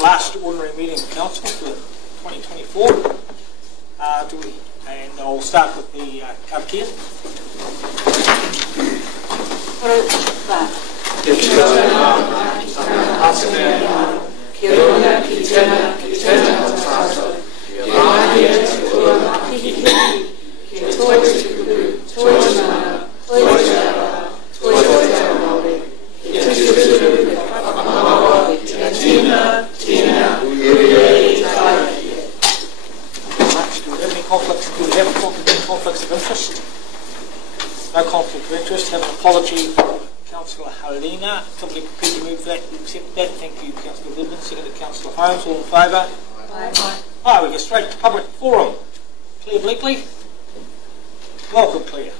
last ordinary meeting of council for 2024. And I'll start with the Kia. Conflicts of interest? No conflict of interest. Have an apology from Councillor Helena. Somebody prepared to move that, accept that. Thank you, Councillor Goodman. Seconded Councillor Holmes. All in favour? Aye. We go straight to public forum. Claire Bleakley. Welcome, Claire.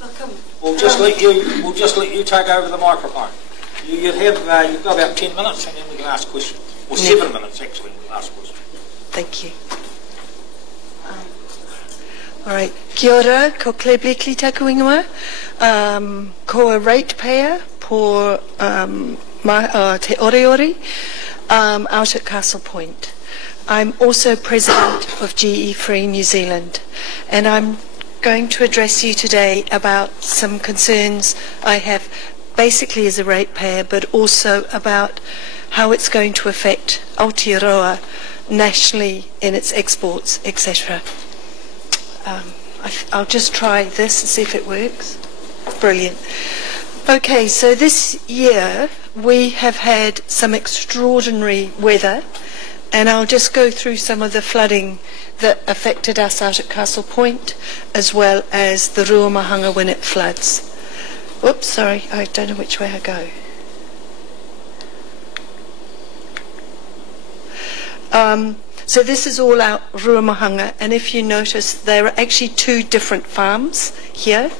Welcome. We'll just let you take over the microphone. You've got about 10 minutes, and then we can ask questions. Or 7 minutes actually. We'll ask questions. Thank you. All right. Kia ora, ko Claire Bleakley taku ingoa. Ko a ratepayer por te Oreori out at Castle Point. I'm also president of GE Free New Zealand, and I'm going to address you today about some concerns I have basically as a ratepayer, but also about how it's going to affect Aotearoa nationally in its exports, etc. I'll just try this and see if it works. Brilliant. Okay, so this year we have had some extraordinary weather, and I'll just go through some of the flooding that affected us out at Castle Point, as well as the Ruamahanga when it floods. Whoops, sorry, I don't know which way I go. So this is all out Ruamahanga, and if you notice there are actually two different farms here,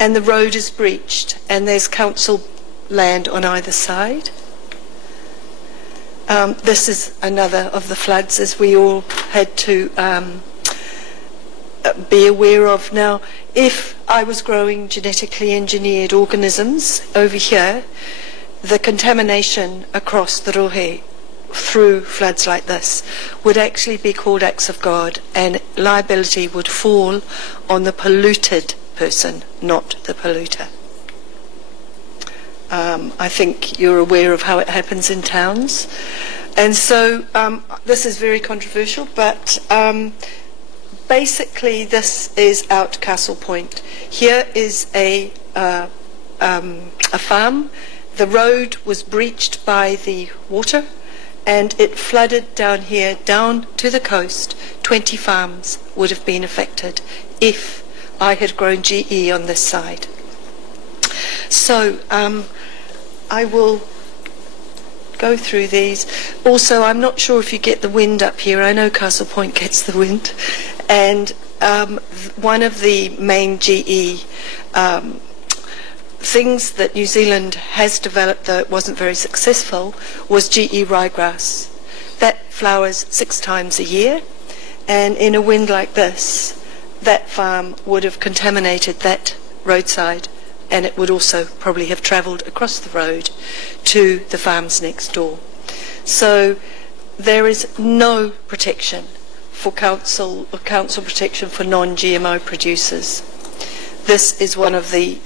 and the road is breached and there's council land on either side. This is another of the floods, as we all had to be aware of. Now, if I was growing genetically engineered organisms over here, the contamination across the Rohe through floods like this would actually be called acts of God, and liability would fall on the polluted person, not the polluter. I think you're aware of how it happens in towns, and so this is very controversial, but basically this is out Castle Point. Here is a farm. The road was breached by the water, and it flooded down here, down to the coast. 20 farms would have been affected if I had grown GE on this side. So I will go through these. Also, I'm not sure if you get the wind up here. I know Castle Point gets the wind. And one of the main GE things that New Zealand has developed, though it wasn't very successful, was GE ryegrass. That flowers 6 times a year, and in a wind like this, that farm would have contaminated that roadside, and it would also probably have travelled across the road to the farms next door. So there is no protection for council protection for non-GMO producers. This is one of the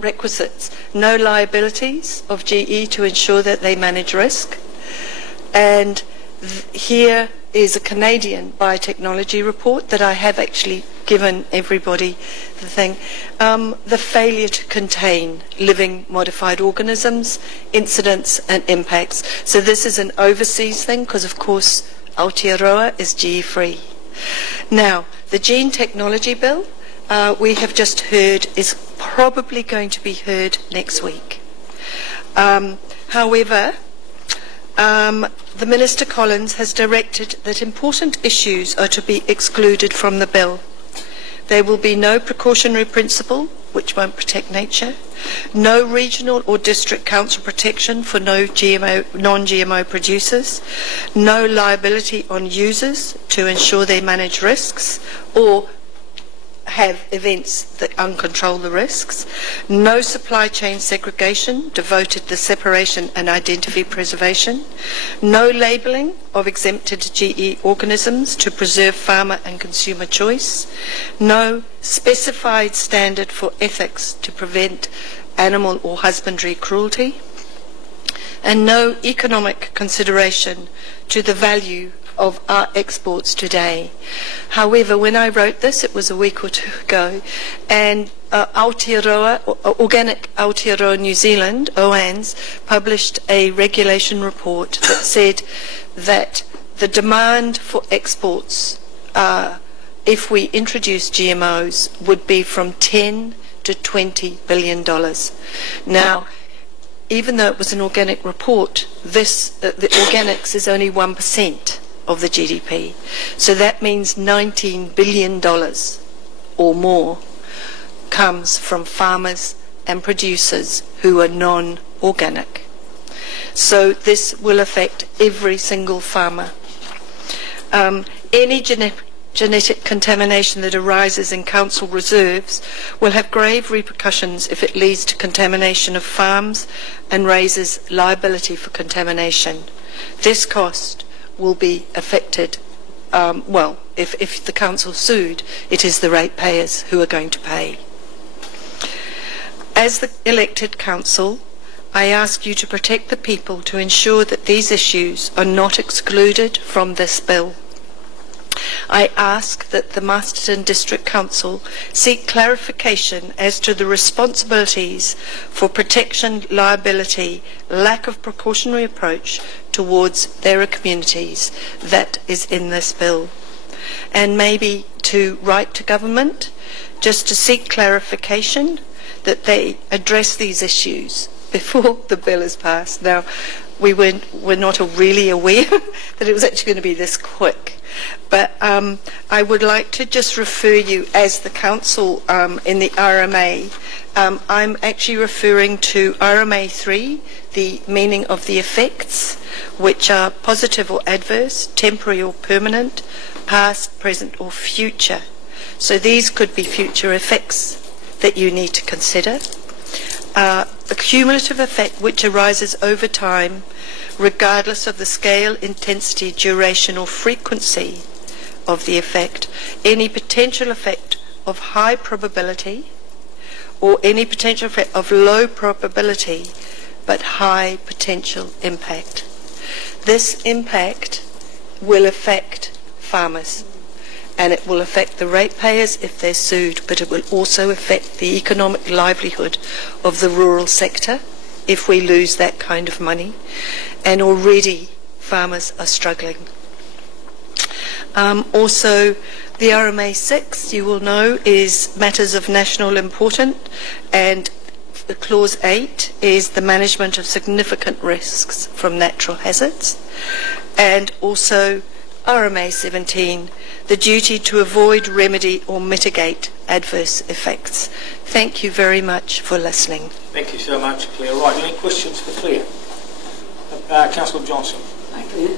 requisites. No liabilities of GE to ensure that they manage risk. And here is a Canadian biotechnology report that I have actually given everybody the thing. The failure to contain living modified organisms, incidents and impacts. So this is an overseas thing because, of course, Aotearoa is GE free. Now, the Gene Technology Bill, we have just heard, is probably going to be heard next week. However, the Minister Collins has directed that important issues are to be excluded from the bill. There will be no precautionary principle, which won't protect nature, no regional or district council protection for non-GMO producers, no liability on users to ensure they manage risks, or have events that uncontrol the risks. No supply chain segregation devoted to separation and identity preservation. No labelling of exempted GE organisms to preserve farmer and consumer choice. No specified standard for ethics to prevent animal or husbandry cruelty. And no economic consideration to the value of our exports today. However, when I wrote this, it was a week or two ago, and Aotearoa, Organic Aotearoa New Zealand, OANZ, published a regulation report that said that the demand for exports, if we introduce GMOs, would be from $10 to $20 billion. Now, even though it was an organic report, the organics is only 1% of the GDP. So that means $19 billion or more comes from farmers and producers who are non-organic. So this will affect every single farmer. Any genetic contamination that arises in council reserves will have grave repercussions if it leads to contamination of farms and raises liability for contamination. This cost will be affected, if the council sued, it is the ratepayers who are going to pay. As the elected council, I ask you to protect the people to ensure that these issues are not excluded from this bill. I ask that the Masterton District Council seek clarification as to the responsibilities for protection, liability, lack of precautionary approach towards their communities that is in this bill. And maybe to write to government just to seek clarification that they address these issues before the bill is passed. Now, we were not really aware that it was actually going to be this quick. But I would like to just refer you, as the council in the RMA, I'm actually referring to RMA 3, the meaning of the effects, which are positive or adverse, temporary or permanent, past, present or future. So these could be future effects that you need to consider. A cumulative effect which arises over time, regardless of the scale, intensity, duration or frequency of the effect, any potential effect of high probability or any potential effect of low probability but high potential impact. This impact will affect farmers, and it will affect the ratepayers if they're sued, but it will also affect the economic livelihood of the rural sector if we lose that kind of money. And already farmers are struggling. Also, the RMA 6, you will know, is matters of national importance, and Clause 8 is the management of significant risks from natural hazards. And also RMA 17, the duty to avoid, remedy or mitigate adverse effects. Thank you very much for listening. Thank you so much, Claire. Right, any questions for Claire? Councillor Johnson. Thank you.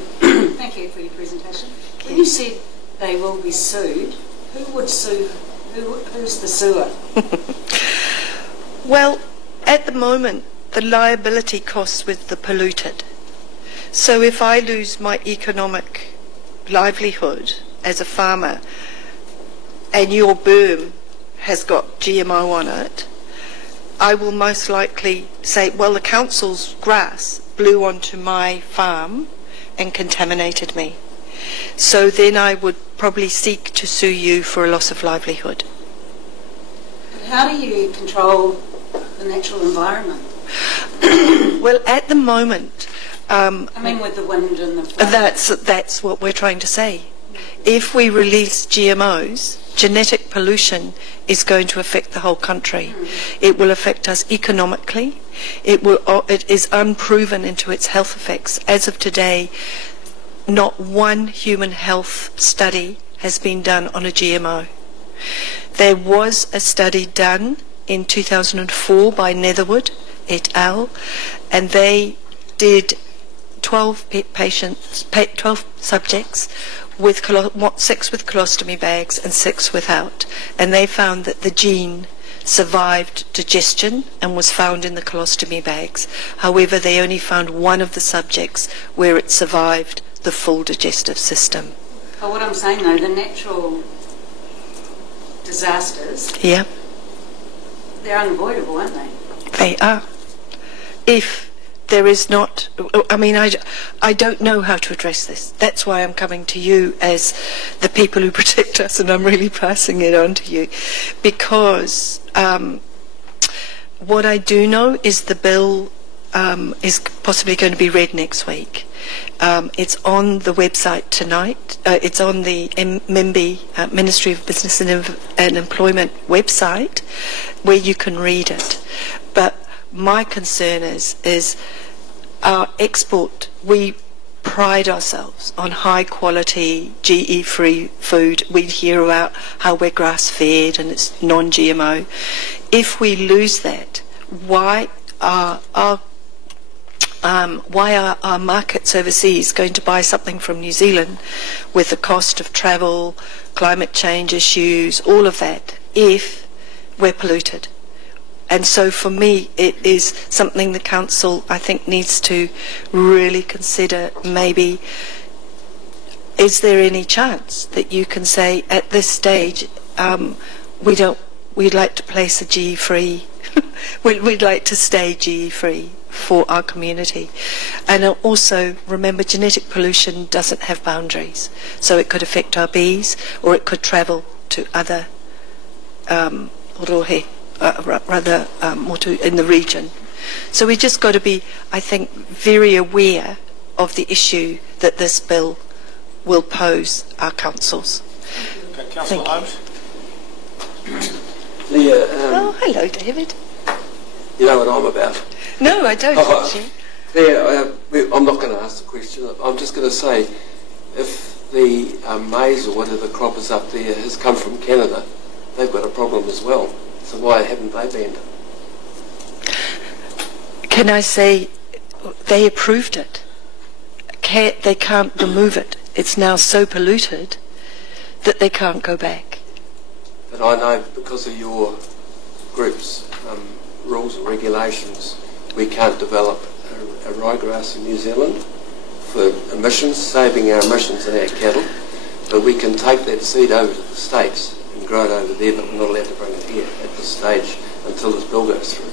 Thank you for your presentation. When you said they will be sued, who would sue? Who's the suer? Well, at the moment, the liability costs with the polluted. So if I lose my economic livelihood as a farmer and your berm has got GMO on it, I will most likely say, well, the council's grass blew onto my farm and contaminated me. So then I would probably seek to sue you for a loss of livelihood. But how do you control the natural environment? Well, at the moment, with the wind and the flood. That's what we're trying to say. If we release GMOs, genetic pollution is going to affect the whole country. It will affect us economically. It is unproven into its health effects. As of today, not one human health study has been done on a GMO. There was a study done in 2004 by Netherwood et al., and they did 12 subjects with 6 with colostomy bags and 6 without, and they found that the gene survived digestion and was found in the colostomy bags. However, they only found one of the subjects where it survived the full digestive system. But what I'm saying though, the natural disasters, Yeah, they're unavoidable, aren't they? they are. If there is not, I mean, I don't know how to address this. That's why I'm coming to you as the people who protect us, and I'm really passing it on to you. Because what I do know is the bill is possibly going to be read next week. It's on the website tonight. It's on the MBIE, Ministry of Business and Employment website, where you can read it. But my concern is our export. We pride ourselves on high quality GE-free food. We hear about how we're grass-fed and it's non-GMO. If we lose that, why are our markets overseas going to buy something from New Zealand with the cost of travel, climate change issues, all of that, if we're polluted? And so for me, it is something the Council, I think, needs to really consider. Maybe, is there any chance that you can say, at this stage, we'd like to place a GE-free, we'd like to stay GE-free for our community. And also, remember, genetic pollution doesn't have boundaries. So it could affect our bees, or it could travel to other rohe. Rather motu in the region. So we just got to be, I think, very aware of the issue that this bill will pose our councils. Okay, Councillor Holmes. Leah, Oh, hello, David. you know what I'm about. No, I don't, actually. Leah, I'm not going to ask the question. I'm just going to say, if the maize or whatever crop is up there has come from Canada, they've got a problem as well. So why haven't they banned it? Can I say they approved it? They can't remove it. It's now so polluted that they can't go back. But I know because of your group's rules and regulations, we can't develop a ryegrass in New Zealand for emissions, saving our emissions and our cattle. But we can take that seed over to the States and grow it over there, but we're not allowed to bring it here at this stage until this bill goes through.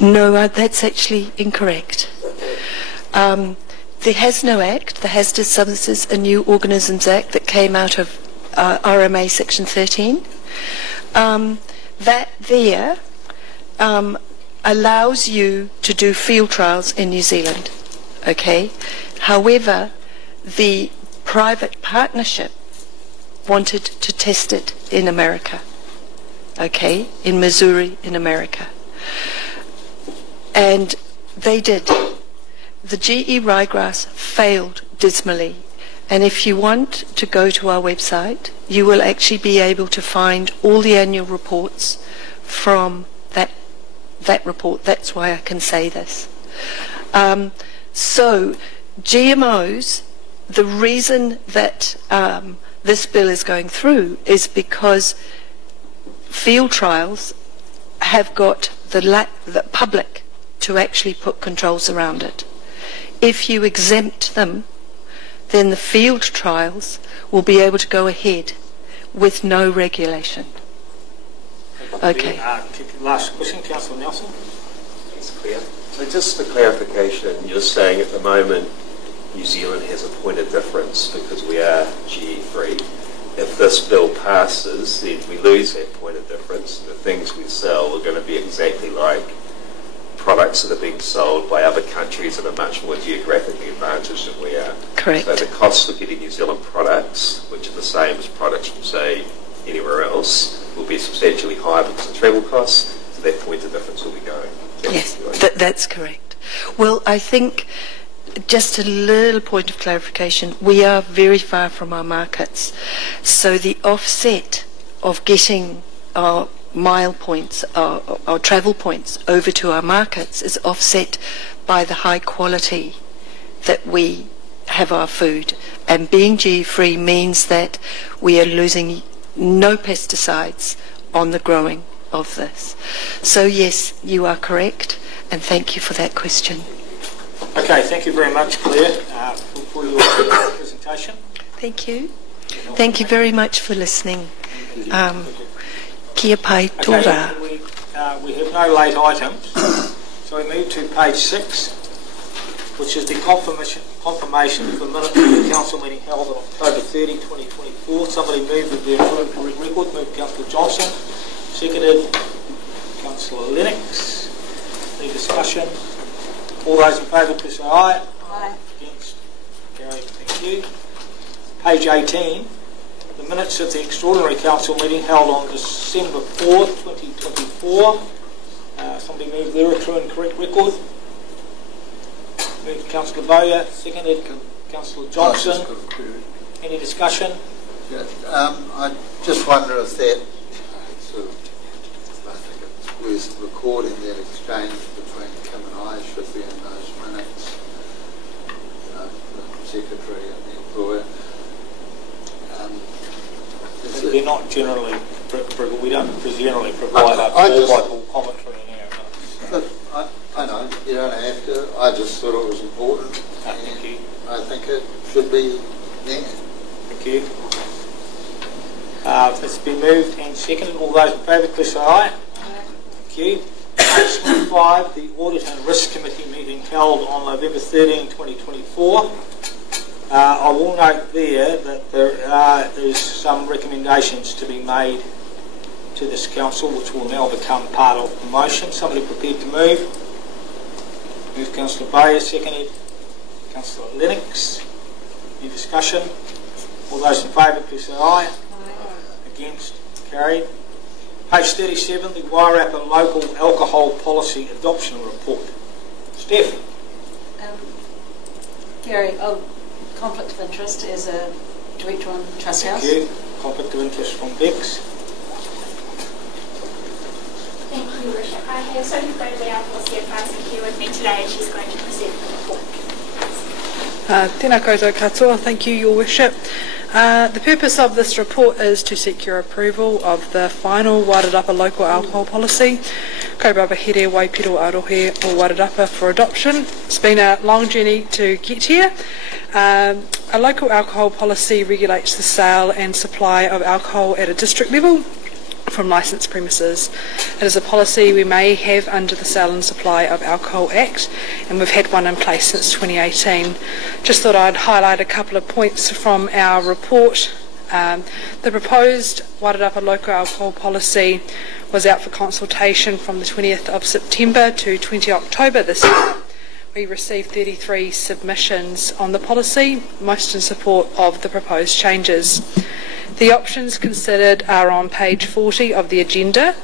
No, that's actually incorrect. The HASNO Act, the Hazardous Substances and New Organisms Act that came out of RMA Section 13, that there allows you to do field trials in New Zealand, okay? However, the private partnership wanted to test it in America, okay, in Missouri in America. And they did. The GE ryegrass failed dismally. And if you want to go to our website, you will actually be able to find all the annual reports from that report. That's why I can say this. So GMOs, the reason that this bill is going through is because field trials have got the public to actually put controls around it. If you exempt them, then the field trials will be able to go ahead with no regulation. Okay. Last question, Councillor Nelson. Thanks, Claire. So just for clarification, you're saying at the moment New Zealand has a point of difference because we are GE-free. If this bill passes, then we lose that point of difference, and the things we sell are going to be exactly like products that are being sold by other countries that are much more geographically advantaged than we are. Correct. So the costs of getting New Zealand products, which are the same as products from, say, anywhere else, will be substantially higher because of travel costs, so that point of difference will be going. Yes, that's correct. Well, I think just a little point of clarification, we are very far from our markets. So the offset of getting our mile points, our travel points over to our markets is offset by the high quality that we have our food. And being GE-free means that we are losing no pesticides on the growing of this. So yes, you are correct, and thank you for that question. Okay, thank you very much, Claire, for your presentation. Thank you. Thank you very much for listening. Kia pai tora. Okay, we have no late items, so we move to page 6, which is the confirmation of the minutes of the council meeting held on October 30, 2024. Somebody moved with their correct record. Moved Councillor Johnson. Seconded Councillor Lennox. Any discussion? All those in favour, please say aye. Aye. Against? Carried. Thank you. Page 18. The minutes of the extraordinary council meeting held on December 4th, 2024. Somebody moved their true and correct record. Moved Councillor Bowyer, seconded Councillor Johnson. Any discussion? Yeah, I just wonder if that sort of, I think it's worth recording that exchange between Kim and I should be in those minutes, the secretary and the employer. They're not generally, we don't generally provide a ball-by-ball commentary in our minutes. But I know, you don't have to. I just thought it was important. Thank you. I think it should be there. Thank you. It's been moved and seconded. All those in favour, please say aye. Thank you. Page 25, the Audit and Risk Committee meeting held on November 13, 2024. I will note there that there is some recommendations to be made to this council, which will now become part of the motion. Somebody prepared to move? Move Councillor Bayer, seconded Councillor Lennox. Any discussion? All those in favour, please say aye. Against? Carried. Page 37, the Wairarapa Local Alcohol Policy Adoption Report. Steph. Gary, conflict of interest as a director on Trust House. Thank you. Conflict of interest from Bex. Thank you, Your Worship. I have Sophie Bradley, our policy advisor, here with me today, and she's going to present the report. Tēnā koutou katoa. Thank you, Your Worship. The purpose of this report is to seek your approval of the final Wairarapa local alcohol policy, Kaupapa Here Waipiro Arohe or Wairarapa, for adoption. It's been a long journey to get here. A local alcohol policy regulates the sale and supply of alcohol at a district level from licensed premises. It is a policy we may have under the Sale and Supply of Alcohol Act, and we've had one in place since 2018. Just thought I'd highlight a couple of points from our report. The proposed Wairarapa local alcohol policy was out for consultation from the 20th of September to 20 October this year. We received 33 submissions on the policy, most in support of the proposed changes. The options considered are on page 40 of the agenda,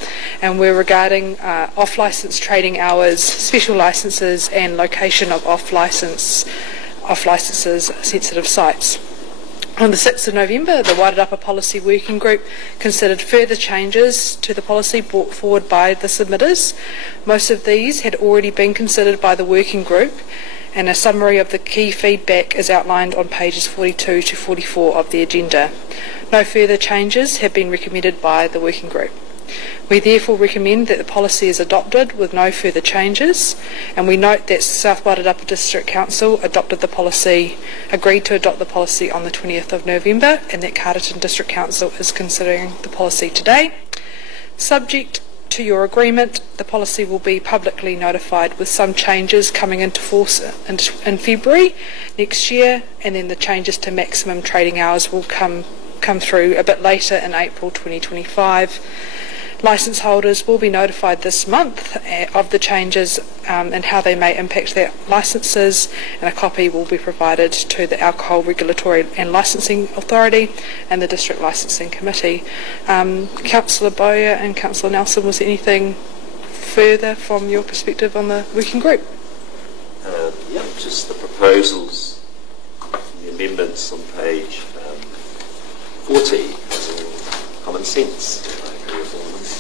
and we're regarding off-licence trading hours, special licences and location of off-licences, sensitive sites. On the 6th of November, the Wairarapa Policy Working Group considered further changes to the policy brought forward by the submitters. Most of these had already been considered by the working group, and a summary of the key feedback is outlined on pages 42 to 44 of the agenda. No further changes have been recommended by the working group. We therefore recommend that the policy is adopted with no further changes, and we note that South Wairarapa District Council agreed to adopt the policy on the 20th of November, and that Carterton District Council is considering the policy today. Subject to your agreement, the policy will be publicly notified with some changes coming into force in February next year, and then the changes to maximum trading hours will come through a bit later in April 2025. Licence holders will be notified this month of the changes and how they may impact their licences, and a copy will be provided to the Alcohol Regulatory and Licensing Authority and the District Licensing Committee. Councillor Bowyer and Councillor Nelson, was there anything further from your perspective on the working group? Just the proposals, the amendments on page 40, common sense. I agree with all of this.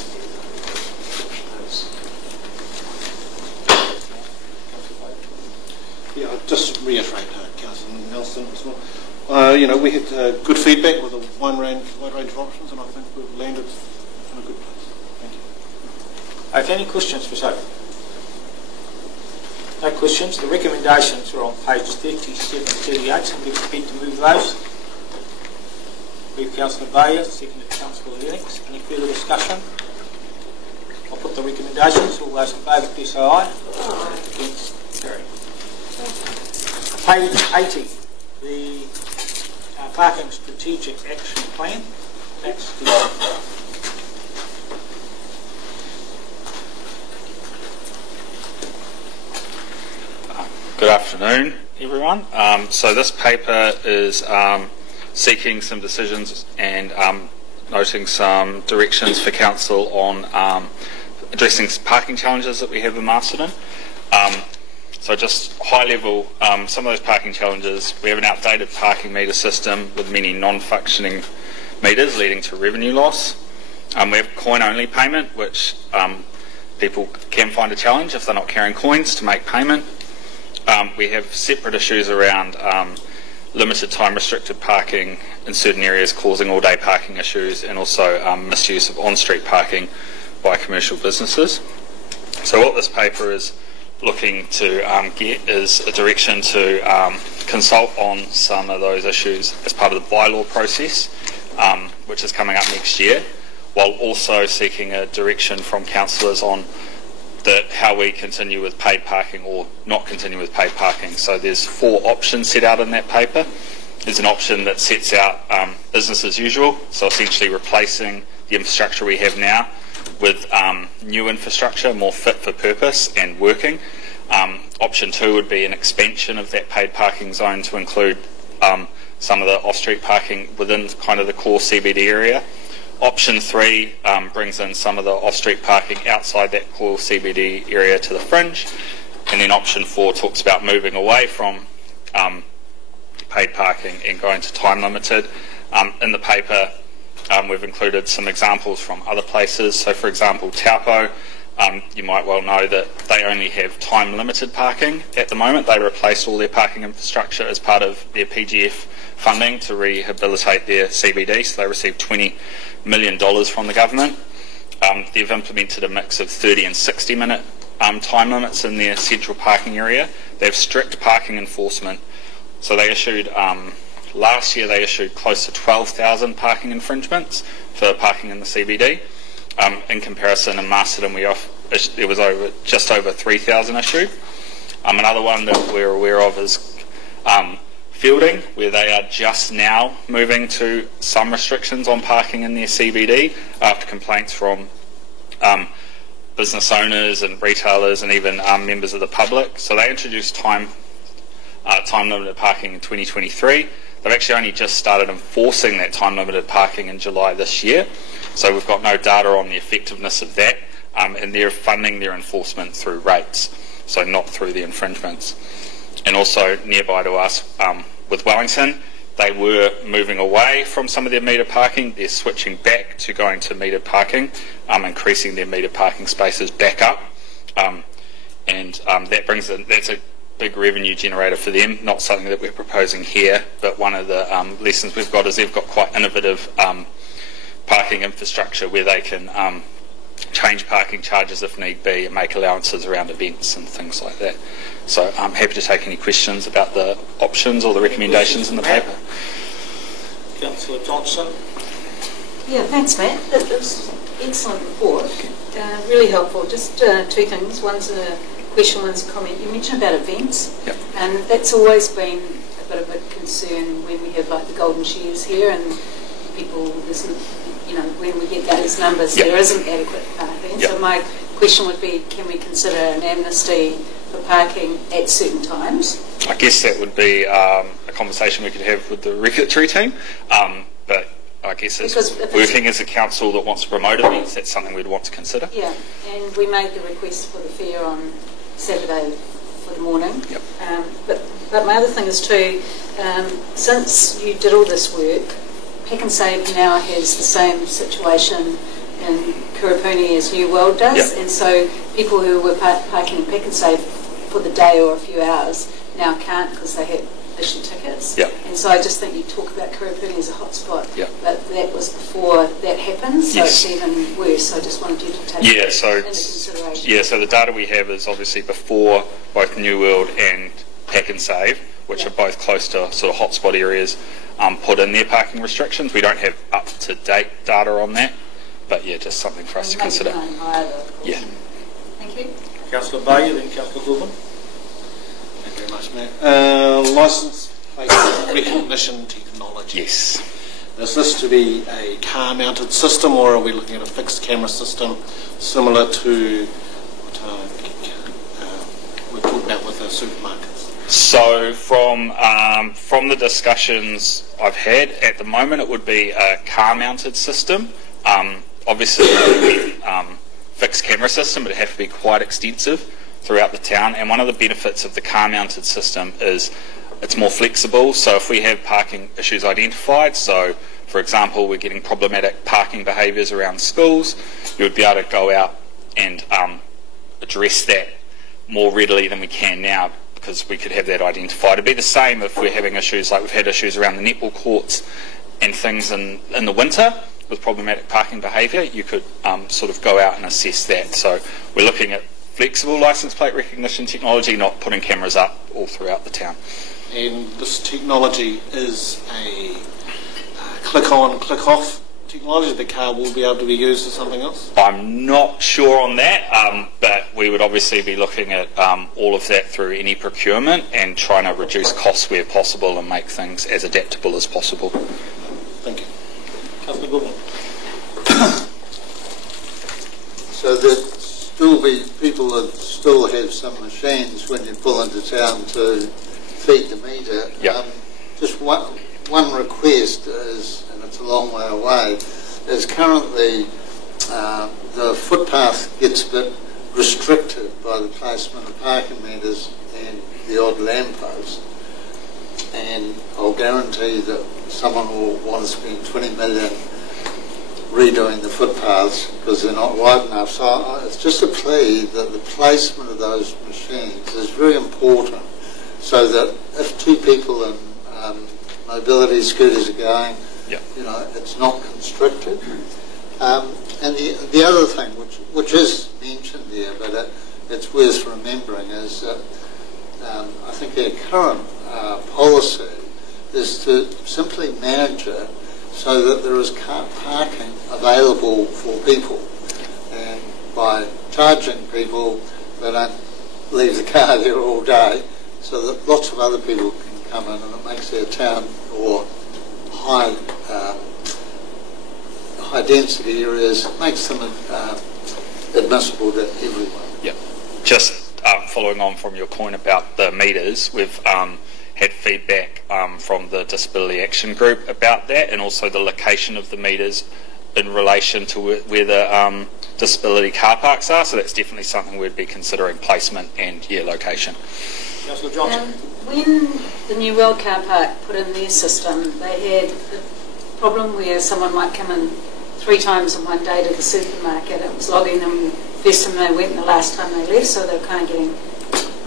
Yeah, I'll just reiterate Councillor Nelson. Marston as well. We had good feedback with a wide range of options, and I think we've landed in a good place. Thank you. Okay, any questions for Sophie? No questions. The recommendations are on page 37 38. Somebody prepared to move those? Move Councillor Bayer, seconded Councillor Lennox. Any further discussion? I'll put the recommendations. All those in favour, please say aye. Aye. Against? Carried. Page 80. The Parking Strategic Action Plan. That's the Good afternoon, everyone. So this paper is seeking some decisions and noting some directions for Council on addressing parking challenges that we have in Masterton. So just high level, some of those parking challenges, we have an outdated parking meter system with many non-functioning meters leading to revenue loss. We have coin-only payment, which people can find a challenge if they're not carrying coins to make payment. We have separate issues around limited time restricted parking in certain areas causing all day parking issues, and also misuse of on-street parking by commercial businesses. So what this paper is looking to get is a direction to consult on some of those issues as part of the bylaw process, which is coming up next year, while also seeking a direction from councillors on how we continue with paid parking or not continue with paid parking. So there's 4 options set out in that paper. There's an option that sets out business as usual, so essentially replacing the infrastructure we have now with new infrastructure, more fit for purpose and working. Option 2 would be an expansion of that paid parking zone to include some of the off-street parking within kind of the core CBD area. Option 3 brings in some of the off-street parking outside that core CBD area to the fringe. And then option 4 talks about moving away from paid parking and going to time limited. In the paper, we've included some examples from other places. So for example, Taupo, you might well know that they only have time limited parking at the moment. They replaced all their parking infrastructure as part of their PGF funding to rehabilitate their CBD, so they received $20 million from the government. They've implemented a mix of 30 and 60 minute time limits in their central parking area. They have strict parking enforcement. So they issued, last year they issued close to 12,000 parking infringements for parking in the CBD. In comparison, in Masterton there was just over 3,000 issued. Another one that we're aware of is Fielding, where they are just now moving to some restrictions on parking in their CBD after complaints from business owners and retailers and even members of the public. So they introduced time limited parking in 2023. They've actually only just started enforcing that time limited parking in July this year. So we've got no data on the effectiveness of that, and they're funding their enforcement through rates, so not through the infringements. And also nearby to us, with Wellington, they were moving away from some of their metered parking. They're switching back to going to metered parking, increasing their metered parking spaces back up, and that brings in, that's a big revenue generator for them. Not something that we're proposing here, but one of the lessons we've got is they've got quite innovative parking infrastructure where they can change parking charges if need be and make allowances around events and things like that. So I'm happy to take any questions about the options or the recommendations in the paper. Councillor Johnson. Yeah, thanks, Matt. That was an excellent report. Really helpful. Just 2 things. One's a question, one's a comment. You mentioned about events, Yep. and that's always been a bit of a concern when we have like the golden shares here and people, when we get those numbers, Yep. there isn't adequate parking. Yep. So my question would be, can we consider an amnesty for parking at certain times? I guess that would be a conversation we could have with the regulatory team, but I guess as working as a council that wants to promote events, that's something we'd want to consider. Yeah, and we made the request for the fair on Saturday for the morning. Yep. But my other thing is too, since you did all this work, Pak'nSave now has the same situation in Kurupuni as New World does, Yep. and so people who were parking in Pak'nSave for the day or a few hours now can't because they had issue tickets. Yeah. And so I just think you talk about Kurupuni as a hotspot, Yeah. but that was before that happened, so Yes. it's even worse. So I just wanted you to take Yeah, that so into consideration. yeah, so the data we have is obviously before both New World and Pack and Save, which Yeah. are both close to sort of hotspot areas, put in their parking restrictions. We don't have up-to-date data on that, but yeah, just something for us to Maybe consider. none higher, though, of course. Yeah. Thank you. Councillor Bayer, then Councillor Goulburn. Thank you very much, Mayor. Licence plate recognition technology. Yes. Is this to be a car-mounted system, or are we looking at a fixed camera system similar to what we talked about with the supermarkets? So from the discussions I've had, at the moment it would be a car-mounted system. Obviously, it would be fixed camera system, but it'd have to be quite extensive throughout the town. And one of the benefits of the car-mounted system is it's more flexible. So if we have parking issues identified, so for example, we're getting problematic parking behaviours around schools, you would be able to go out and address that more readily than we can now, because we could have that identified. It'd be the same if we're having issues like we've had issues around the netball courts and things in the winter with problematic parking behaviour. You could sort of go out and assess that. So we're looking at flexible licence plate recognition technology, not putting cameras up all throughout the town. And this technology is a click-on, click-off technology. The car will be able to be used for something else? I'm not sure on that, but we would obviously be looking at all of that through any procurement and trying to reduce costs where possible and make things as adaptable as possible. Thank you. Councillor Goulburn. So there'd still be people that still have some machines when you pull into town to feed the meter. Yeah. Just one request is, and it's a long way away, is currently the footpath gets a bit restricted by the placement of parking meters and the odd lamppost. And I'll guarantee that someone will want to spend 20 million redoing the footpaths because they're not wide enough. So it's just a plea that the placement of those machines is very important, so that if two people in mobility scooters are going, Yeah. you know, it's not constricted. And the other thing, which is mentioned there, but it's worth remembering, is that I think our current policy is to simply manage it so that there is car parking available for people, and by charging people, they don't leave the car there all day, so that lots of other people can come in, and it makes their town or high density areas, makes them admissible to everyone. Yeah. Just following on from your point about the meters, we've had feedback from the Disability Action Group about that, and also the location of the meters in relation to where the disability car parks are. So that's definitely something we'd be considering, placement and location. Councillor Johnson. When the New World car park put in their system, they had a problem where someone might come in 3 times in one day to the supermarket. It was logging them first time they went and the last time they left, so they were kind of getting,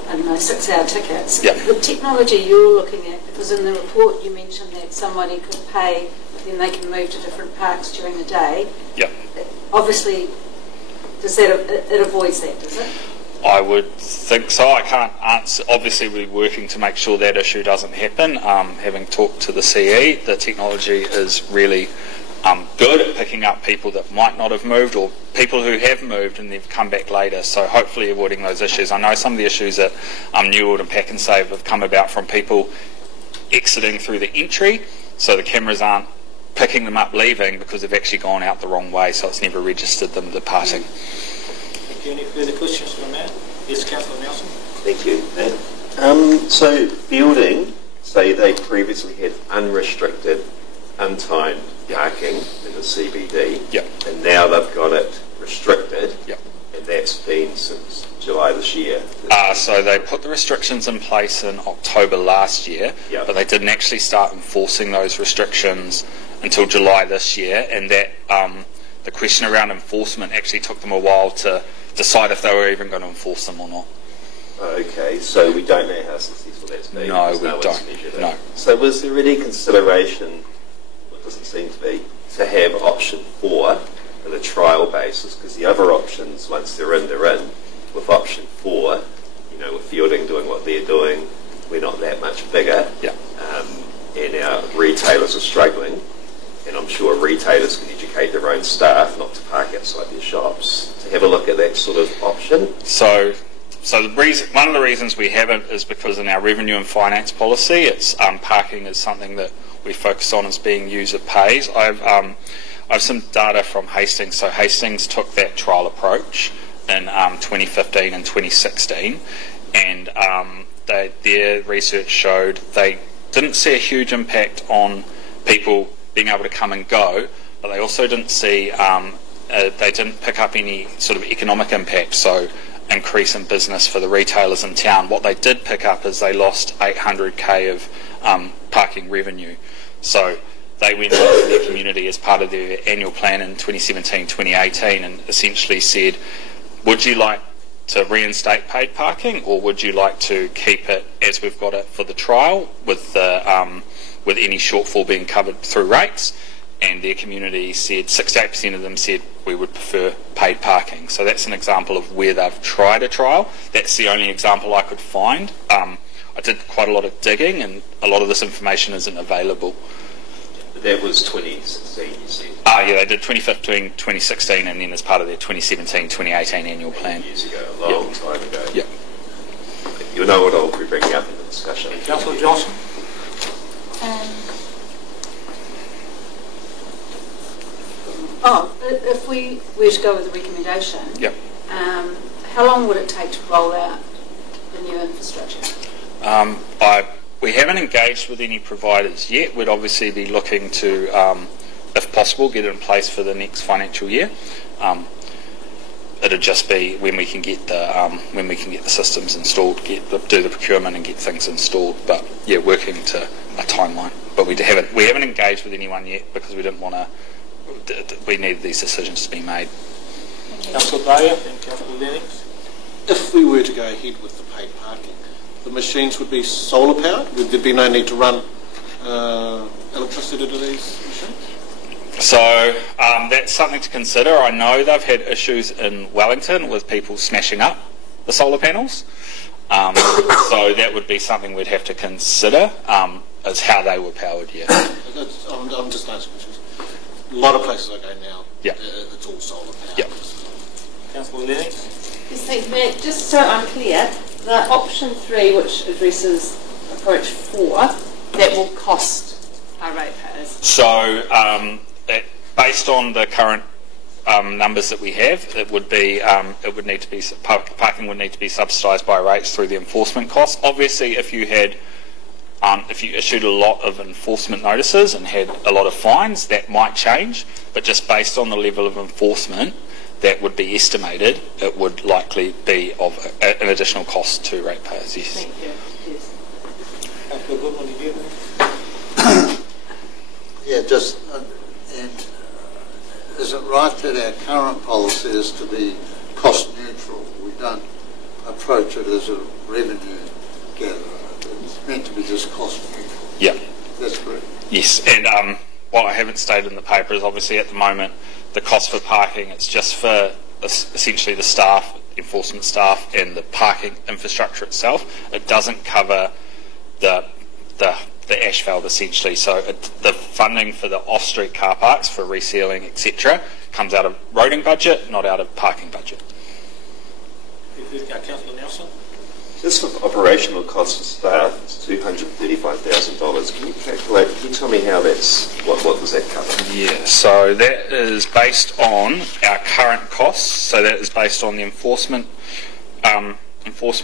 I don't know, 6-hour tickets. Yeah. The technology you're looking at, because in the report you mentioned that somebody could pay, then they can move to different parks during the day. Yeah. Obviously, it avoids that, does it? I would think so. I can't answer. Obviously, we're working to make sure that issue doesn't happen. Having talked to the CE, the technology is really good at picking up people that might not have moved, or people who have moved and they've come back later. So hopefully avoiding those issues. I know some of the issues at New World and Pack and Save have come about from people exiting through the entry, so the cameras aren't picking them up leaving because they've actually gone out the wrong way, so it's never registered them departing. Thank you. Any further questions from the Mayor? Yes, Councillor Nelson. Thank you, Matt. So building, say they previously had unrestricted, untimed parking in the CBD, Yep. and now they've got it restricted, Yep. and that's been since July this year. So they put the restrictions in place in October last year, Yep. but they didn't actually start enforcing those restrictions until July this year, and that the question around enforcement actually took them a while to decide if they were even going to enforce them or not. Okay, so we don't know how successful that's been. No, because we one's don't. measured it. No. So was there any consideration, what doesn't seem to be, to have option 4 on a trial basis? Because the other options, once they're in, they're in. With option 4, with Fielding doing what they're doing, we're not that much bigger. Yeah. And our retailers are struggling. And I'm sure retailers can educate their own staff not to park outside their shops. To have a look at that sort of option. So one of the reasons we haven't is because in our revenue and finance policy, it's parking is something that we focus on as being user pays. I've some data from Hastings. So Hastings took that trial approach in 2015 and 2016, and their research showed they didn't see a huge impact on people being able to come and go, but they also didn't see they didn't pick up any sort of economic impact. So increase in business for the retailers in town. What they did pick up is they lost 800k of parking revenue. So they went to their community as part of their annual plan in 2017-2018 and essentially said, would you like to reinstate paid parking, or would you like to keep it as we've got it for the trial with any shortfall being covered through rates? And their community said 68% of them said we would prefer paid parking. So that's an example of where they've tried a trial. That's the only example I could find. I did quite a lot of digging, and a lot of this information isn't available. But that was 2016, you said? Yeah, they did 2015, 2016, and then as part of their 2017-2018 annual plan. Years ago, a long time ago. Yeah. You know what I'll be bringing up in the discussion. Councillor Johnson. If we were to go with the recommendation, Yep. How long would it take to roll out the new infrastructure? We haven't engaged with any providers yet. We'd obviously be looking to, if possible, get it in place for the next financial year. It'll just be when we can get the systems installed, do the procurement and get things installed. But yeah, working to a timeline. But we haven't engaged with anyone yet because we didn't want to. We needed these decisions to be made. Councillor Bayer and Councillor Lennox. If we were to go ahead with the paid parking, the machines would be solar powered? Would there be no need to run electricity to these machines? So that's something to consider. I know they've had issues in Wellington with people smashing up the solar panels. So that would be something we'd have to consider as how they were powered, yeah. I'm just asking. A lot of places I go now, yeah. It's all solar powered. Yeah. Councillor Lennox. Yes, thank you, Mayor. Just so I'm clear, the option 3, which addresses approach 4, that will cost our ratepayers. So based on the current numbers that we have, it would need to be parking would need to be subsidised by rates through the enforcement costs. Obviously, if you issued a lot of enforcement notices and had a lot of fines, that might change. But just based on the level of enforcement that would be estimated, it would likely be of an additional cost to ratepayers. Yes. Thank you. Yes. Councillor Goodman, did you? Yeah, just and is it right that our current policy is to be cost neutral? We don't approach it as a revenue gatherer. It's meant to be just cost neutral. Yeah. That's correct. Yes, and what I haven't stated in the paper is obviously at the moment the cost for parking, it's just for essentially the staff, enforcement staff, and the parking infrastructure itself. It doesn't cover the asphalt essentially. So the funding for the off-street car parks for resealing, etc., comes out of roading budget, not out of parking budget. Councillor Nelson. Just for operational costs for staff, it's $235,000. Can you calculate? Can you tell me how that's what does that cover? Yeah, so that is based on our current costs. So that is based on the enforcement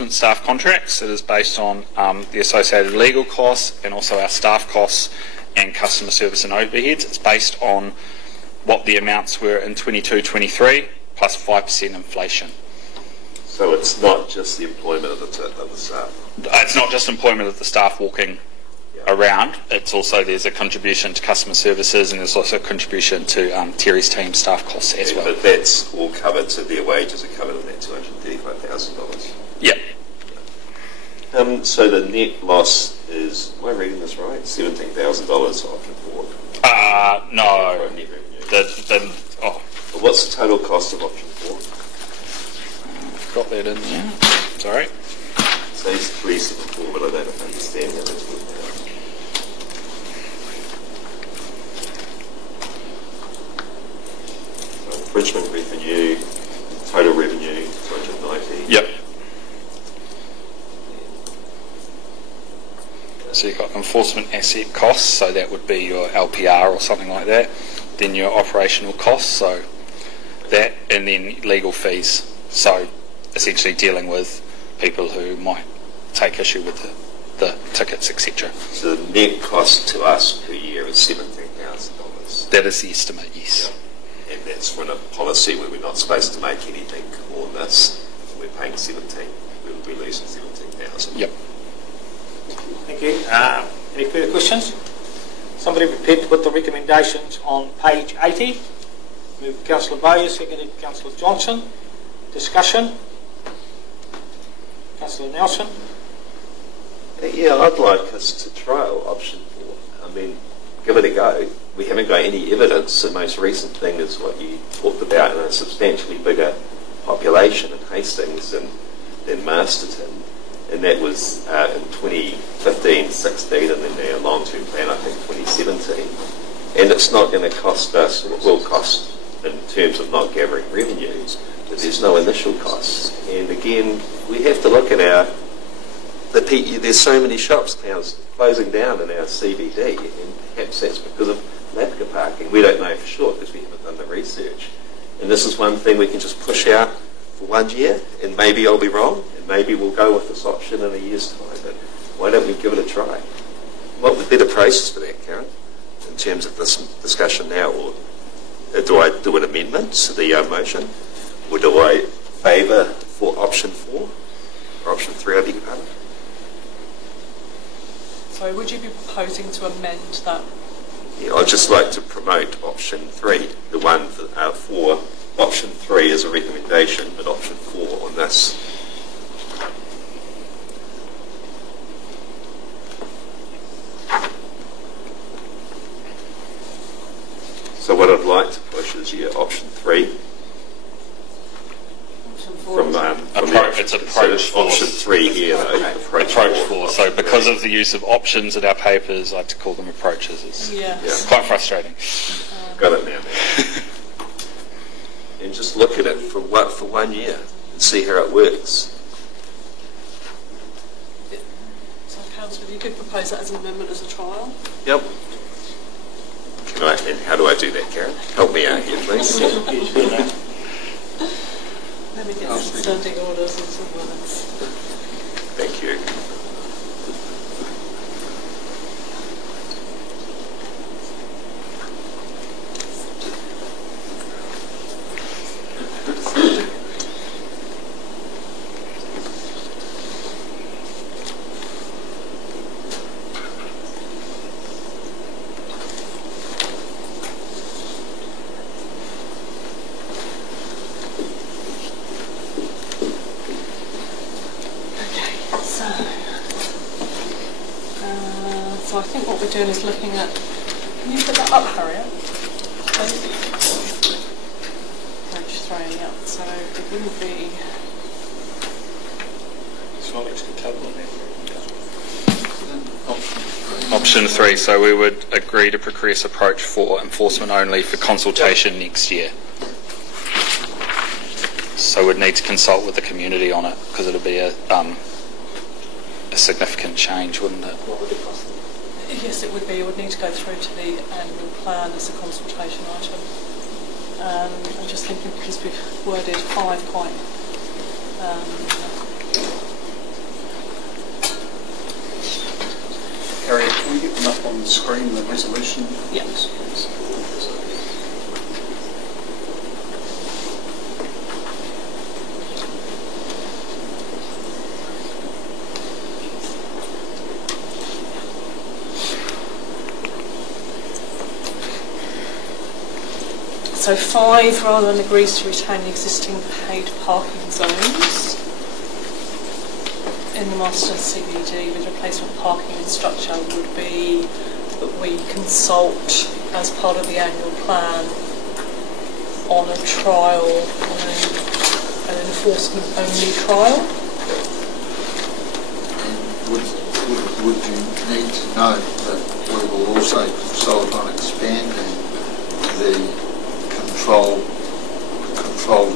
staff contracts. It is based on the associated legal costs and also our staff costs and customer service and overheads. It's based on what the amounts were in 22-23 plus 5% inflation. So it's not just the employment of the staff? It's not just employment of the staff walking around. It's also there's a contribution to customer services and there's also a contribution to Terry's team staff costs as well. But that's all covered, so their wages are covered in that $235,000? Yeah. So the net loss is, am I reading this right? $17,000 for option 4. No. Net revenue. Well, what's the total cost of option 4? got that in there. Sorry. So it's 374, but I don't understand how that's worked out. So infringement revenue, total revenue, 290. Yep. So you've got enforcement asset costs, so that would be your LPR or something like that. Then your operational costs, so that, and then legal fees. So essentially dealing with people who might take issue with the tickets, etc. So the net cost to us per year is $17,000. That is the estimate, yes. Yeah. And that's from a policy where we're not supposed to make anything on this. We're paying 17. We'll be losing 17,000. Yep. Thank you. Any further questions? Somebody prepared to put the recommendations on page 80. Moved Councillor Bowyer, seconded Councillor Johnson. Discussion? Councillor Nelson? Yeah, I'd like us to trial option 4. I mean, give it a go. We haven't got any evidence. The most recent thing is what you talked about in a substantially bigger population in Hastings than Masterton. And that was in 2015-16, and then their long-term plan, I think, 2017. And it's not going to cost us, or it will cost in terms of not gathering revenues, but there's no initial costs. And again, we have to look at there's so many shops now closing down in our CBD, and perhaps that's because of lack of parking. We don't know for sure because we haven't done the research. And this is one thing we can just push out for 1 year, and maybe I'll be wrong, and maybe we'll go with this option in a year's time, but why don't we give it a try? What would be the process for that, Karen, in terms of this discussion now? Or do I do an amendment to the motion, or do I favour for option 4, or option 3, I beg your pardon? So would you be proposing to amend that? Yeah, I'd just like to promote option 3, the one for option 3 as a recommendation, but option 4 on this. So what I'd like to push is option 3. It's approach 4. Option 3 here, though. Approach 4. So because of the use of options in our papers, I like to call them approaches. It's quite frustrating. Got it now. And just look at it for 1 year and see how it works. So, Councillor, if you could propose that as an amendment as a trial? Yep. And how do I do that, Karen? Help me out here, please. Let me get some standing orders and some words. Thank you. So I think what we're doing is looking at, can you put that up, Harriet? Approach 3, yeah. So it wouldn't be... It's not next to table on there. Option 3, so we would agree to progress approach 4, enforcement only for consultation next year. So we'd need to consult with the community on it, because it'll be a significant change, wouldn't it? What would it cost them? Yes, it would be. It would need to go through to the annual plan as a consultation item. I'm just thinking because we've worded 5 quite... Harriet, can we get them up on the screen, the resolution? Yes. So 5, rather than agrees to retain the existing paid parking zones. in the Marston CBD with replacement parking and structure would be that we consult as part of the annual plan on a trial, an enforcement-only trial. Would you need to note that we will also consult on expanding the controlled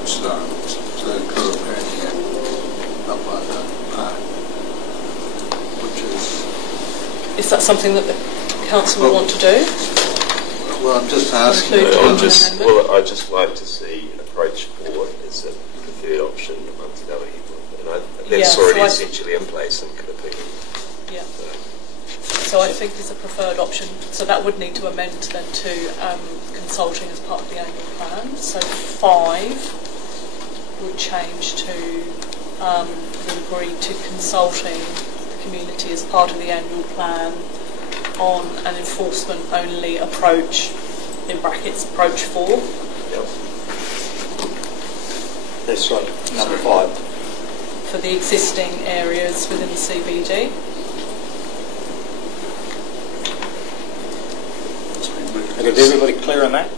zones to Kurupuranga up by the park, which Is that something that the council would want to do? Well, I'm just asking. I'd just like to see an approach for as a preferred option amongst other people, and that's already essentially in place in Kurupuranga. Yeah. So I think it's a preferred option. So that would need to amend then to consulting as part of the annual plan. So 5 would change to we agreed to consulting the community as part of the annual plan on an enforcement-only approach, in brackets, approach 4. Yep. That's right, number 5. For the existing areas within the CBD. Is everybody clear on that?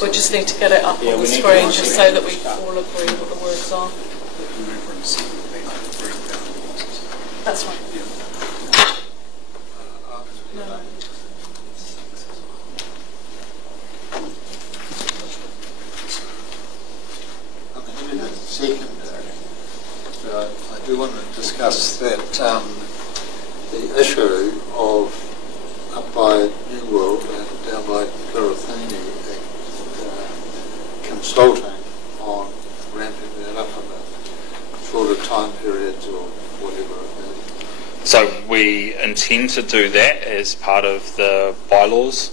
We just need to get it up on the screen just so that we all agree what the words are. That's right. No. I'm headed in secondary, but I do want to discuss that the issue of up by New World and down by Kurupuranga consulting on ramping that up in the shorter time periods or whatever it is. So we intend to do that as part of the bylaws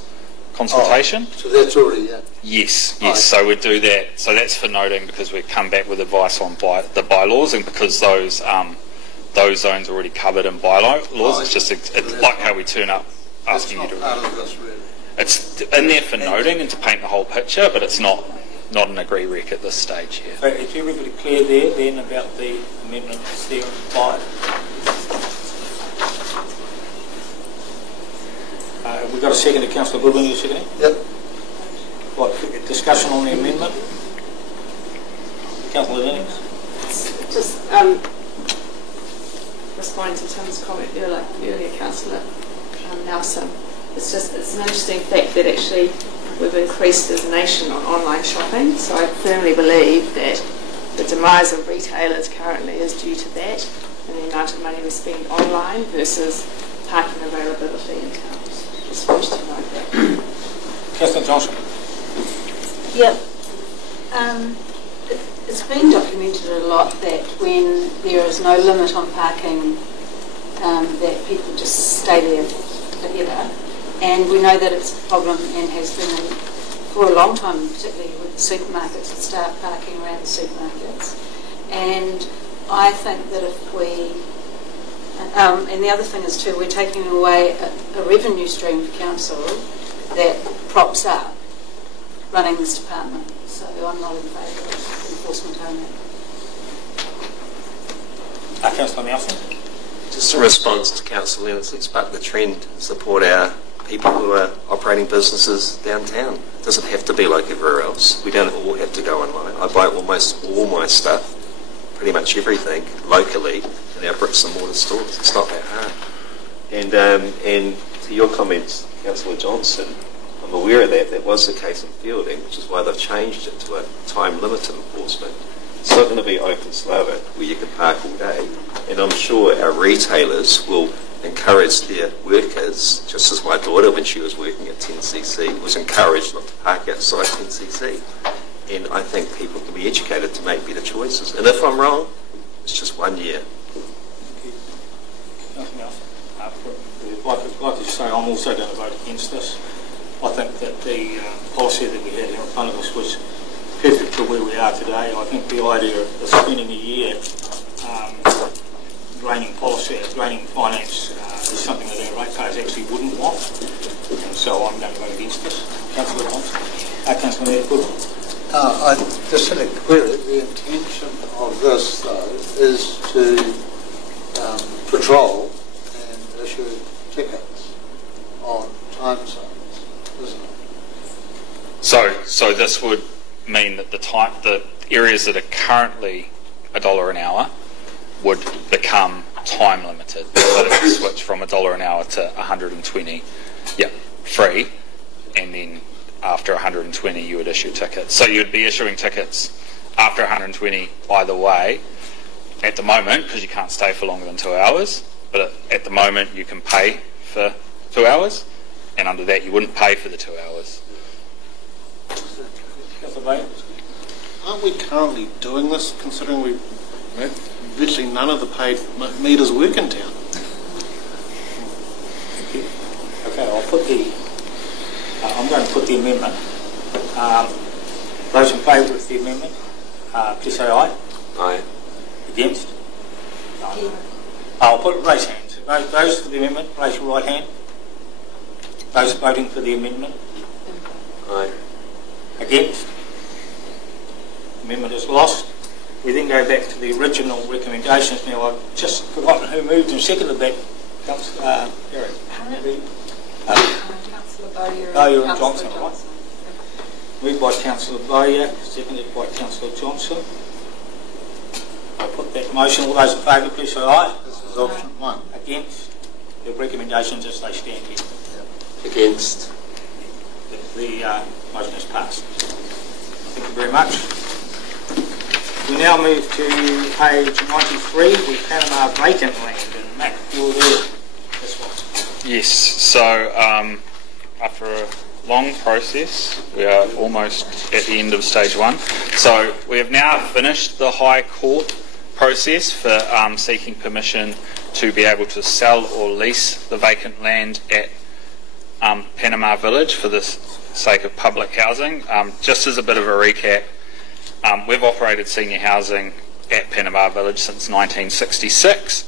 consultation. So that's already in? Yes. So we do that. So that's for noting because we come back with advice on the bylaws, and because those zones are already covered in bylaws. It's just it's like how we turn up asking you to. Part of this, really. It's in there for noting and to paint the whole picture, but it's not an agree rec at this stage here. So is everybody clear there then about the amendments there on 5? We've got a second to Councillor Goodwin, you seconding? Yep. What, discussion on the amendment? Councillor Jennings? Just responding to Tim's comment earlier, Councillor Nelson. It's an interesting fact that actually we've increased as a nation on online shopping, so I firmly believe that the demise of retailers currently is due to that and the amount of money we spend online versus parking availability in towns. Just wish to note that. Councillor Johnson? Yep. It's been documented a lot that when there is no limit on parking, that people just stay there forever. And we know that it's a problem and has been for a long time, particularly with the supermarkets that start parking around the supermarkets. And I think that if we, and the other thing is too, we're taking away a revenue stream for council that props up running this department. So I'm not in favour of enforcement only. Councillor Nelson? Just in response to Councillor Leonard, let's buck the trend, support our people who are operating businesses downtown. It doesn't have to be like everywhere else. We don't all have to go online. I buy almost all my stuff, pretty much everything, locally in our bricks and mortar stores. It's not that hard. And to your comments, Councillor Johnson, I'm aware of that. That was the case in Fielding, which is why they've changed it to a time-limited enforcement. It's not going to be open slather where you can park all day. And I'm sure our retailers will encourage their workers, just as my daughter, when she was working at 10cc, was encouraged not to park outside 10cc. And I think people can be educated to make better choices. And if I'm wrong, it's just 1 year. Nothing else. I'd like to say I'm also going to vote against this. I think that the policy that we had here in front of us was perfect for where we are today. I think the idea of spending a year draining finance is something that our ratepayers actually wouldn't want. And so I'm going to vote against this. Councillor Thompson? Councillor Mayor Goodwin? I just had a query. The intention of this, though, is to patrol and issue tickets on time zones, isn't it? So this would mean that the areas that are currently $1 an hour would become time limited. So it would switch from $1 an hour to 120, free, and then after 120 you would issue tickets. So you'd be issuing tickets after 120 either way at the moment, because you can't stay for longer than 2 hours, but at the moment you can pay for 2 hours, and under that you wouldn't pay for the 2 hours. Aren't we currently doing this, considering virtually none of the paid meters work in town? Okay, I'm going to put the amendment. Those in favour of the amendment, please say aye. Aye. Against? No. I'll raise hands. Those for the amendment, raise your right hand. Those voting for the amendment? Aye. Against? Amendment is lost. We then go back to the original recommendations. Now, I've just forgotten who moved and seconded that. Councillor Bowyer and Johnson, right? Moved by Councillor Bowyer, seconded by Councillor Johnson. I'll put that motion. All those in favour, please say aye. This is option 1. Against? The recommendations as they stand here. Against. The motion is passed. Thank you very much. We now move to page 93, the Panama vacant land. And Matt, you're there. This one. Yes, so after a long process, we are almost at the end of stage 1. So we have now finished the High Court process for seeking permission to be able to sell or lease the vacant land at Panama Village for the sake of public housing. Just as a bit of a recap, we've operated senior housing at Panama Village since 1966.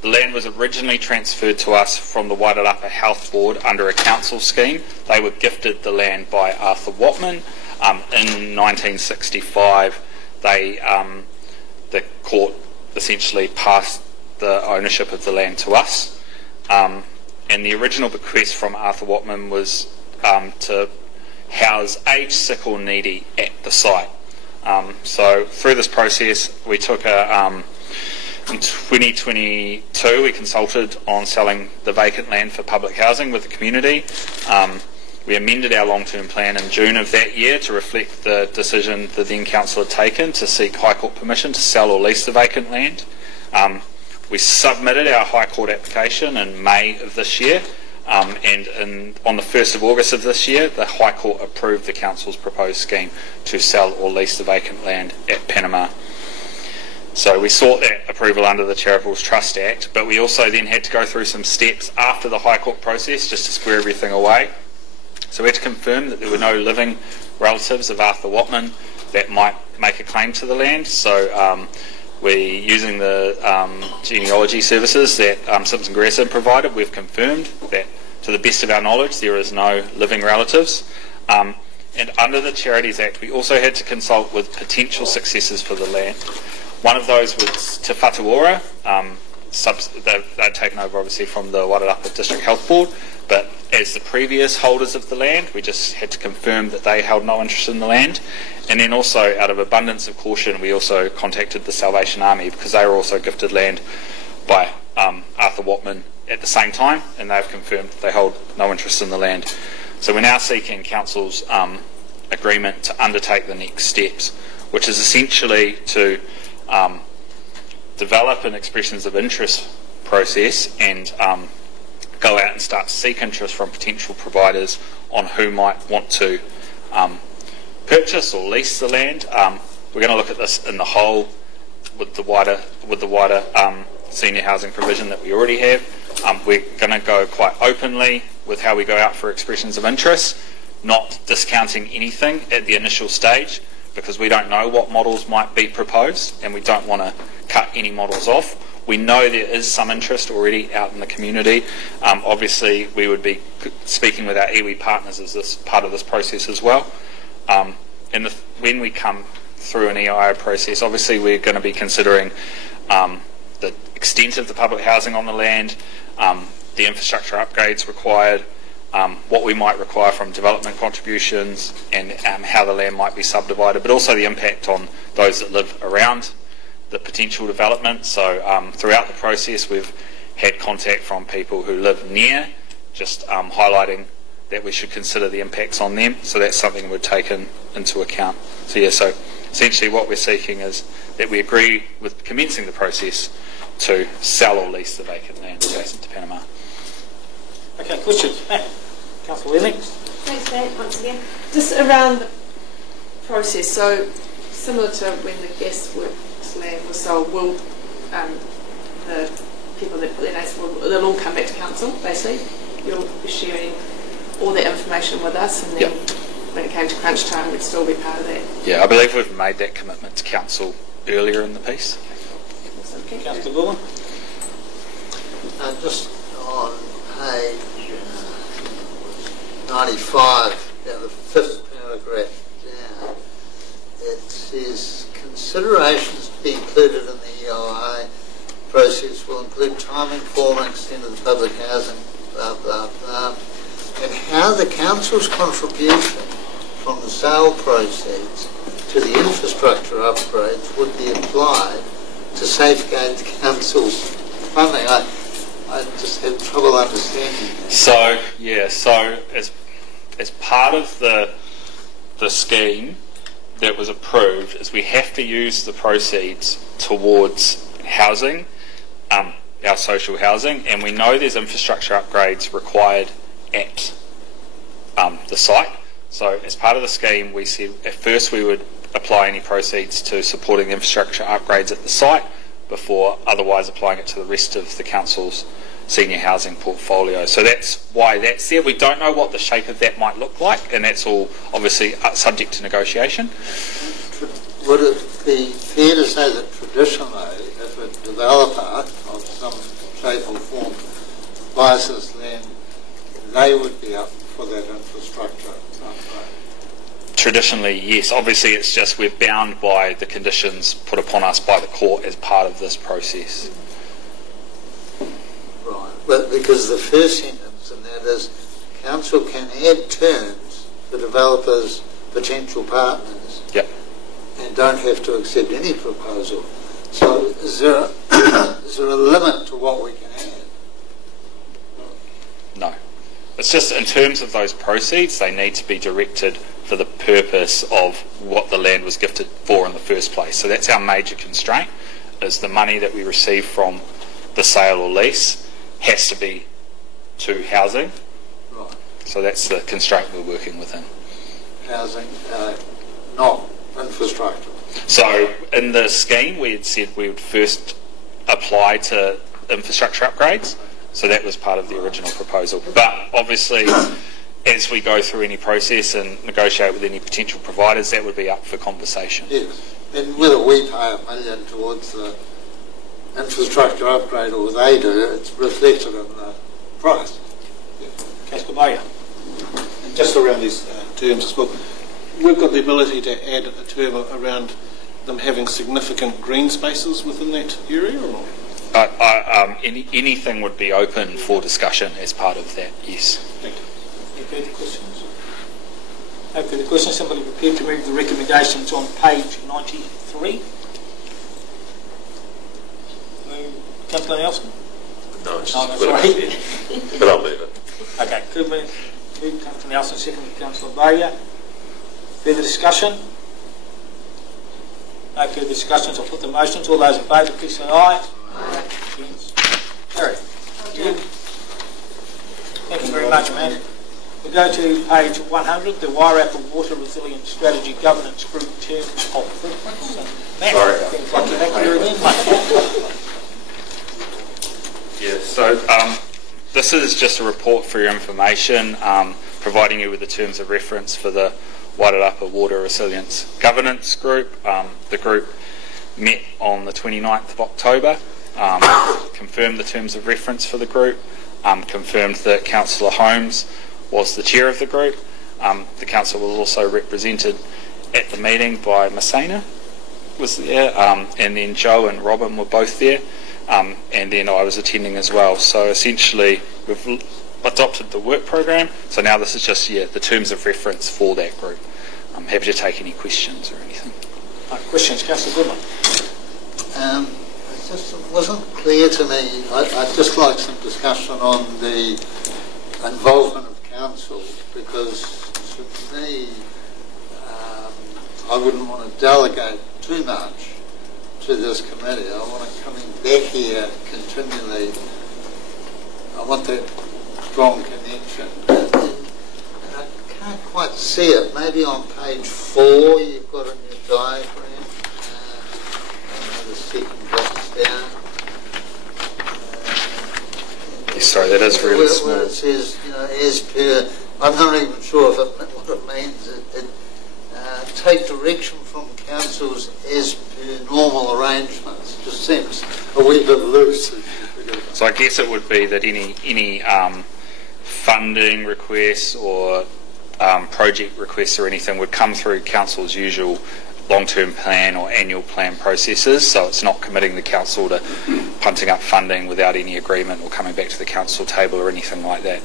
The land was originally transferred to us from the Wairarapa Health Board under a council scheme. They were gifted the land by Arthur Watman. In 1965, the court essentially passed the ownership of the land to us. And the original bequest from Arthur Watman was to house aged, sick or needy at the site. So through this process, we took in 2022, we consulted on selling the vacant land for public housing with the community. We amended our long-term plan in June of that year to reflect the decision the then council had taken to seek High Court permission to sell or lease the vacant land. We submitted our High Court application in May of this year, and on the 1st of August of this year, the High Court approved the council's proposed scheme to sell or lease the vacant land at Panama. So we sought that approval under the Charitable's Trust Act, but we also then had to go through some steps after the High Court process just to square everything away. So we had to confirm that there were no living relatives of Arthur Watman that might make a claim to the land. So we, using the genealogy services that Simpson Grierson provided, we've confirmed that to the best of our knowledge there is no living relatives. And under the Charities Act, we also had to consult with potential successors for the land. One of those was Te Whatuora. They'd taken over obviously from the Wairarapa District Health Board, but as the previous holders of the land, we just had to confirm that they held no interest in the land. And then also, out of abundance of caution, we also contacted the Salvation Army because they were also gifted land by Arthur Watman at the same time, and they've confirmed they hold no interest in the land. So we're now seeking Council's agreement to undertake the next steps, which is essentially to develop an expressions of interest process and go out and start to seek interest from potential providers on who might want to purchase or lease the land. We're going to look at this in the whole with the wider senior housing provision that we already have. We're going to go quite openly with how we go out for expressions of interest, not discounting anything at the initial stage, because we don't know what models might be proposed and we don't want to cut any models off. We know there is some interest already out in the community. Obviously, we would be speaking with our iwi partners as this part of this process as well. when we come through an EIO process, obviously we're going to be considering the extent of the public housing on the land, the infrastructure upgrades required, what we might require from development contributions, and how the land might be subdivided, but also the impact on those that live around the potential development. So throughout the process we've had contact from people who live near, just highlighting that we should consider the impacts on them. So that's something we've taken into account. So yeah, so essentially what we're seeking is that we agree with commencing the process to sell or lease the vacant land adjacent to Panama. Okay, questions? Councillor Lennox. Thanks, Matt, once again. Just around the process, so similar to when the guest works land was sold, will the people that put their names, they'll all come back to council, basically? You'll be sharing all that information with us, and then when it came to crunch time, we'd still be part of that? Yeah, I believe we've made that commitment to council earlier in the piece. Okay. Councillor Goulden. Just on page 95, the fifth paragraph down, it says considerations to be included in the EIA process will include timing, form and extent of the public housing, blah, blah, blah, and how the council's contribution from the sale proceeds to the infrastructure upgrades would be applied to safeguard the council's funding. I just had trouble understanding that. So, yeah, so as part of the scheme that was approved, is we have to use the proceeds towards housing, our social housing, and we know there's infrastructure upgrades required at the site. So as part of the scheme, we said at first we would apply any proceeds to supporting the infrastructure upgrades at the site before otherwise applying it to the rest of the council's senior housing portfolio. So that's why that's there. We don't know what the shape of that might look like, and that's all obviously subject to negotiation. Would it be fair to say that traditionally, if a developer of some shape or form buys this land, they would be up for that infrastructure upgrade? Traditionally, yes. Obviously, it's just we're bound by the conditions put upon us by the court as part of this process. Right, but because the first sentence in that is council can add terms for developers, potential partners, Yep. and don't have to accept any proposal. So is there a limit to what we can add? No. It's just in terms of those proceeds, they need to be directed for the purpose of what the land was gifted for in the first place. So that's our major constraint, is the money that we receive from the sale or lease has to be to housing. Right. So that's the constraint we're working within. Housing, not infrastructure. So in the scheme, we had said we would first apply to infrastructure upgrades. So that was part of the original proposal. But obviously, as we go through any process and negotiate with any potential providers, that would be up for conversation. Yes, and whether we pay $1 million towards the infrastructure upgrade or they do, it's reflected in the price. Councillor Bayer. And just around these terms as well, we've got the ability to add a term around them having significant green spaces within that area, or? Anything would be open for discussion as part of that, yes. Thank you. Any further questions? No further questions. Somebody prepared to move the recommendations on page 93? Councillor Nelson? No, it's Oh, just that's put it right. in. But I'll move it. Okay, good move. Councillor Nelson, second Councillor Bayer. Further discussion? No further discussions. I'll put the motions. All those in favour, please say aye. Aye. Against? Carried. Thank you very much, man. We go to page 100, the Wairarapa Water Resilience Strategy Governance Group Terms of Reference. Matt, Sorry. things like you're back here again, mate. Yeah, so this is just a report for your information, providing you with the terms of reference for the Wairarapa Water Resilience Governance Group. The group met on the 29th of October, confirmed the terms of reference for the group, confirmed that Councillor Holmes was the chair of the group. The council was also represented at the meeting by Masena was there, and then Joe and Robin were both there, and then I was attending as well. So essentially we've adopted the work program, so now this is just the terms of reference for that group. I'm happy to take any questions or anything. Questions, Councillor Goodman? It just wasn't clear to me. I'd just like some discussion on the involvement of council, because to me, I wouldn't want to delegate too much to this committee. I want it coming back here continually. I want that strong connection. And I can't quite see it. Maybe on page 4 you've got a new diagram. The second box down. Sorry, that is really small. Where it says, as per, I'm not even sure what it means. Take direction from councils as per normal arrangements. Just seems a wee bit loose. So I guess it would be that any funding requests or project requests or anything would come through council's usual long-term plan or annual plan processes, so it's not committing the council to punting up funding without any agreement or coming back to the council table or anything like that.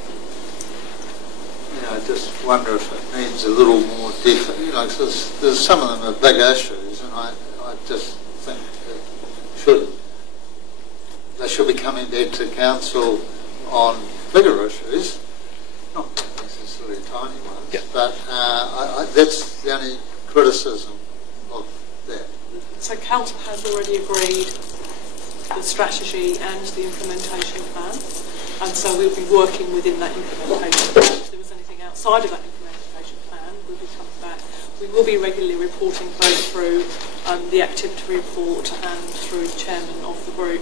I just wonder if it needs a little more definite. There's some of them are big issues, and I just think they should be coming back to council on bigger issues, not necessarily tiny ones. Yeah. But that's the only criticism of that. So council has already agreed the strategy and the implementation plan, and so we'll be working within that implementation plan. If there was anything outside of that implementation plan, we'll be coming back. We will be regularly reporting both through the activity report and through the chairman of the group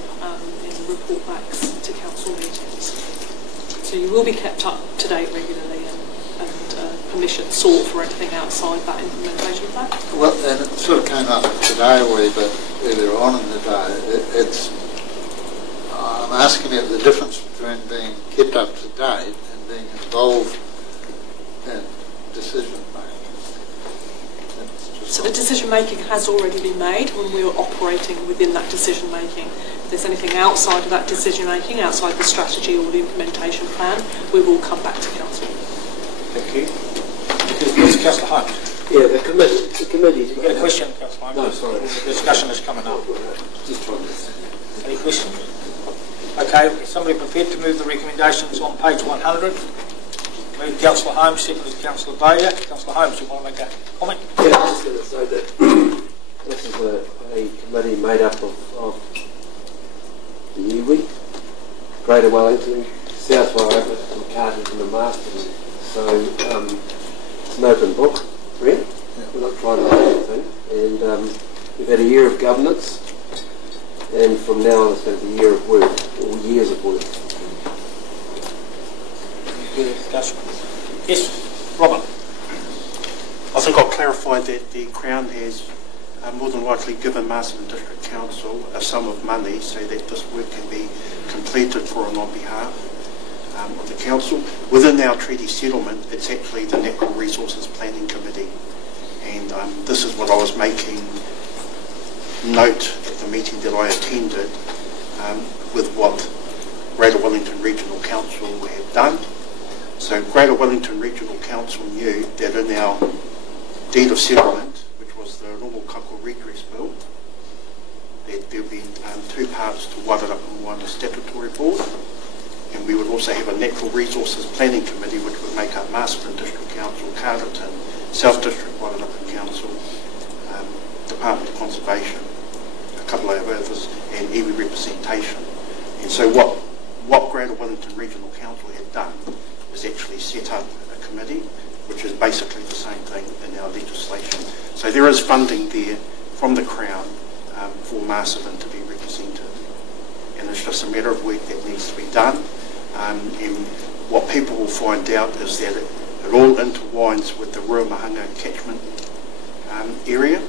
in report backs to council meetings. So you will be kept up to date regularly, and permission sought for anything outside that implementation plan. Well, and it sort of came up today a wee bit earlier on in the day. I'm asking about the difference between being kept up to date and being involved in decision making. So the decision making has already been made when we were operating within that decision making. If there's anything outside of that decision making, outside the strategy or the implementation plan, we will come back to council. Thank you. Councillor Holmes. Yeah, the committee. You got a question, Councillor Holmes? No, sorry. The discussion is coming up. Just trying to. Any questions? Okay, is somebody prepared to move the recommendations on page 100? Move Councillor Holmes, seconded Councillor Bowyer. Councillor Holmes, you want to make a comment? Yeah, I was going to say that this is a committee made up of the Iwi, Greater Wellington, South Wairarapa, the Carters and the Marston. So it's an open book, Brent. Yeah. We're not trying to do anything. And we've had a year of governance, and from now on it's going to be a year of work, or years of work. Yes, Robin. I think I'll clarify that the Crown has more than likely given Marsden District Council a sum of money so that this work can be completed for and on behalf of the Council. Within our treaty settlement, it's actually the Natural Resources Planning Committee, and this is what I was making note at the meeting that I attended with what Greater Wellington Regional Council have done. So Greater Wellington Regional Council knew that in our deed of settlement, which was the normal Kako Redress Bill, that there would be two parts to Wairarapa and Moana Statutory Board, and we would also have a Natural Resources Planning Committee which would make up Marsden District Council, Carterton, South District Wairarapa Council, Department of Conservation, a couple of others, and iwi representation. And so what Greater Wellington Regional Council had done is actually set up a committee, which is basically the same thing in our legislation. So there is funding there from the Crown for Marsden to be represented. And it's just a matter of work that needs to be done. And what people will find out is that it all intertwines with the Ruamahanga catchment area.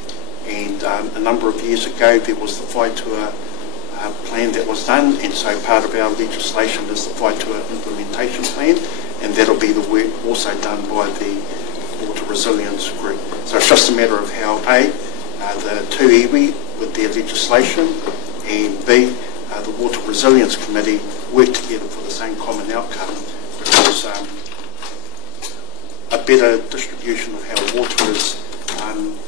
And a number of years ago there was the Whaitua plan that was done, and so part of our legislation is the Whaitua implementation plan, and that'll be the work also done by the Water Resilience Group. So it's just a matter of how A, the two iwi with their legislation, and B, the Water Resilience Committee work together for the same common outcome, because a better distribution of how water is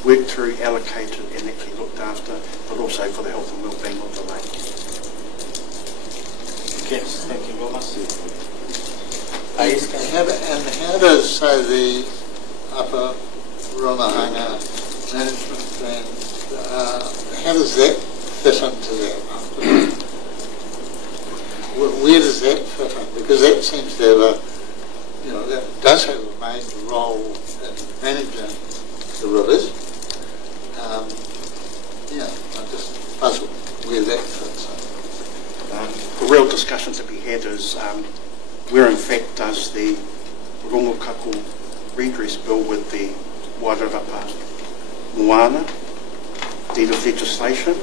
worked through, allocated and actually looked after, but also for the health and well-being of the lake. Yes, thank you very much. And how does, say, the Upper Rumahanga management plan, how does that fit into that? Where does that fit in? Because that seems to have that does have a major role in managing the rivers. I'm just puzzled where that fits in. The real discussion to be had is where in fact does the Rongokaku redress bill with the Wairarapa Moana deed of legislation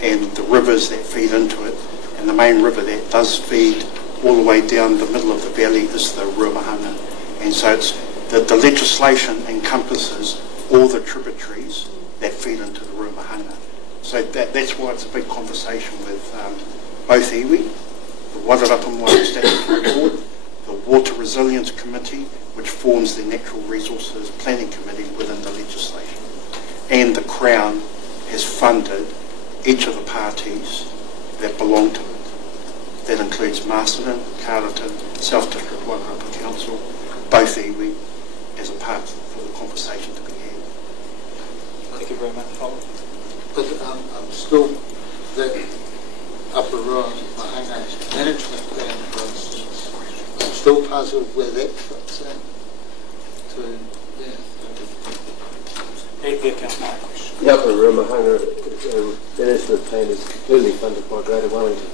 and the rivers that feed into it, and the main river that does feed all the way down the middle of the valley is the Ruahanga. And so it's the legislation encompasses all the tributaries that feed into the Ruahanga. So that's why it's a big conversation with both iwi, the Wairarapa Moana Statutory Board, the Water Resilience Committee, which forms the Natural Resources Planning Committee within the legislation. And the Crown has funded each of the parties that belong to it. That includes Masterton, Carterton, South District Wairarapa Council, both iwi, as a part for the conversation to be had. Thank you very much, Colin. But I'm still, that Upper Rumahanga management plan, for instance, I'm still puzzled where that fits in. The Upper Rumahanga management plan is completely funded by Greater Wellington.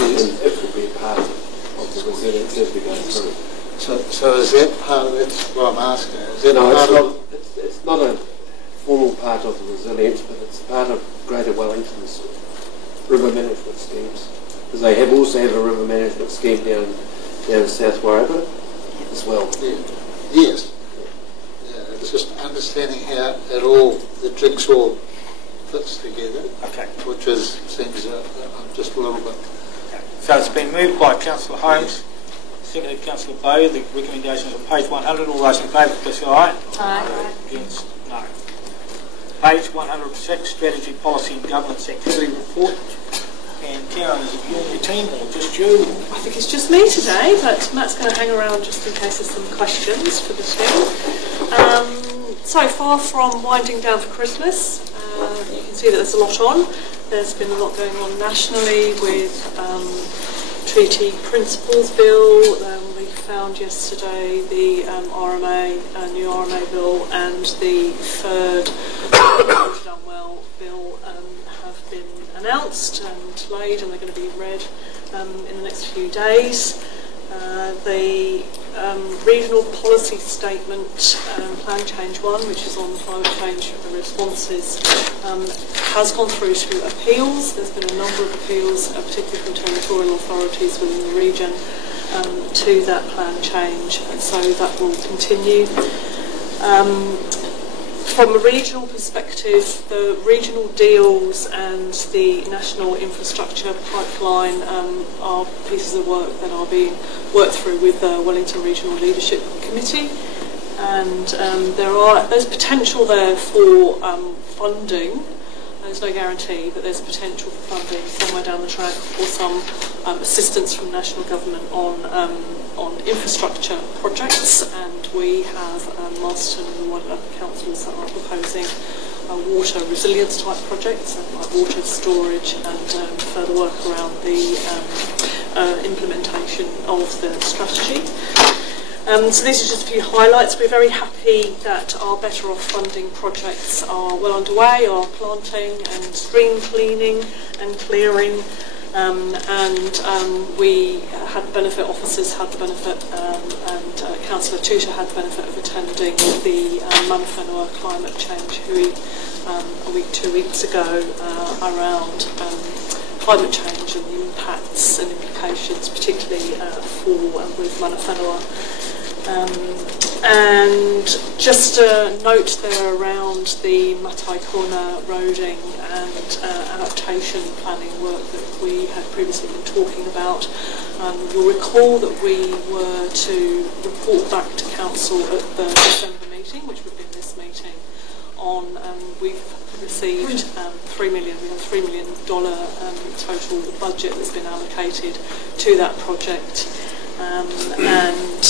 And it will be part of the resilience as we go through. So is that part of, that's what I'm asking, is that No, part it's not a formal part of the resilience, but it's part of Greater Wellington's river management schemes. Because they also have a river management scheme down South Wairarapa as well. Yes. Yeah, it's just understanding how it all, the jigsaw fits together. Okay. Which seems I'm just a little bit. So it's been moved by Councillor Holmes, seconded Councillor Bowe. The recommendations on page 100. All those in favour, please say aye. Aye. Against, no. Page 106, Strategy, Policy and Governance Activity Report. And Karen, is it you and your team or just you? I think it's just me today, but Matt's going to hang around just in case there's some questions for the team. So far from winding down for Christmas, you can see that there's a lot on. There's been a lot going on nationally with Treaty Principles Bill. We found yesterday the new RMA bill and the third Done Well bill have been announced and laid, and they're going to be read in the next few days. The regional policy statement, Plan Change 1, which is on climate change responses, has gone through to appeals. There's been a number of appeals, particularly from territorial authorities within the region, to that plan change, and so that will continue. From a regional perspective, the regional deals and the national infrastructure pipeline are pieces of work that are being worked through with the Wellington Regional Leadership Committee, and there's potential there for funding. There's no guarantee, but there's potential for funding somewhere down the track for some assistance from national government on infrastructure projects, and we have Masterton and the Wairarapa councils that are proposing water resilience type projects, like water storage and further work around the implementation of the strategy. So these are just a few highlights. We're very happy that our Better Off funding projects are well underway, are planting and stream cleaning and clearing, and we had the benefit, officers had the benefit, and Councillor Tutor had the benefit of attending the Mana Whenua Climate Change Hui a 2 weeks ago around climate change and the impacts and implications, particularly for and with Mana Whenua. And just a note there around the Mataikona roading and adaptation planning work that we had previously been talking about. You'll recall that we were to report back to Council at the December meeting, which would have been this meeting, on we've received $3 million. We have $3 million total budget that's been allocated to that project. And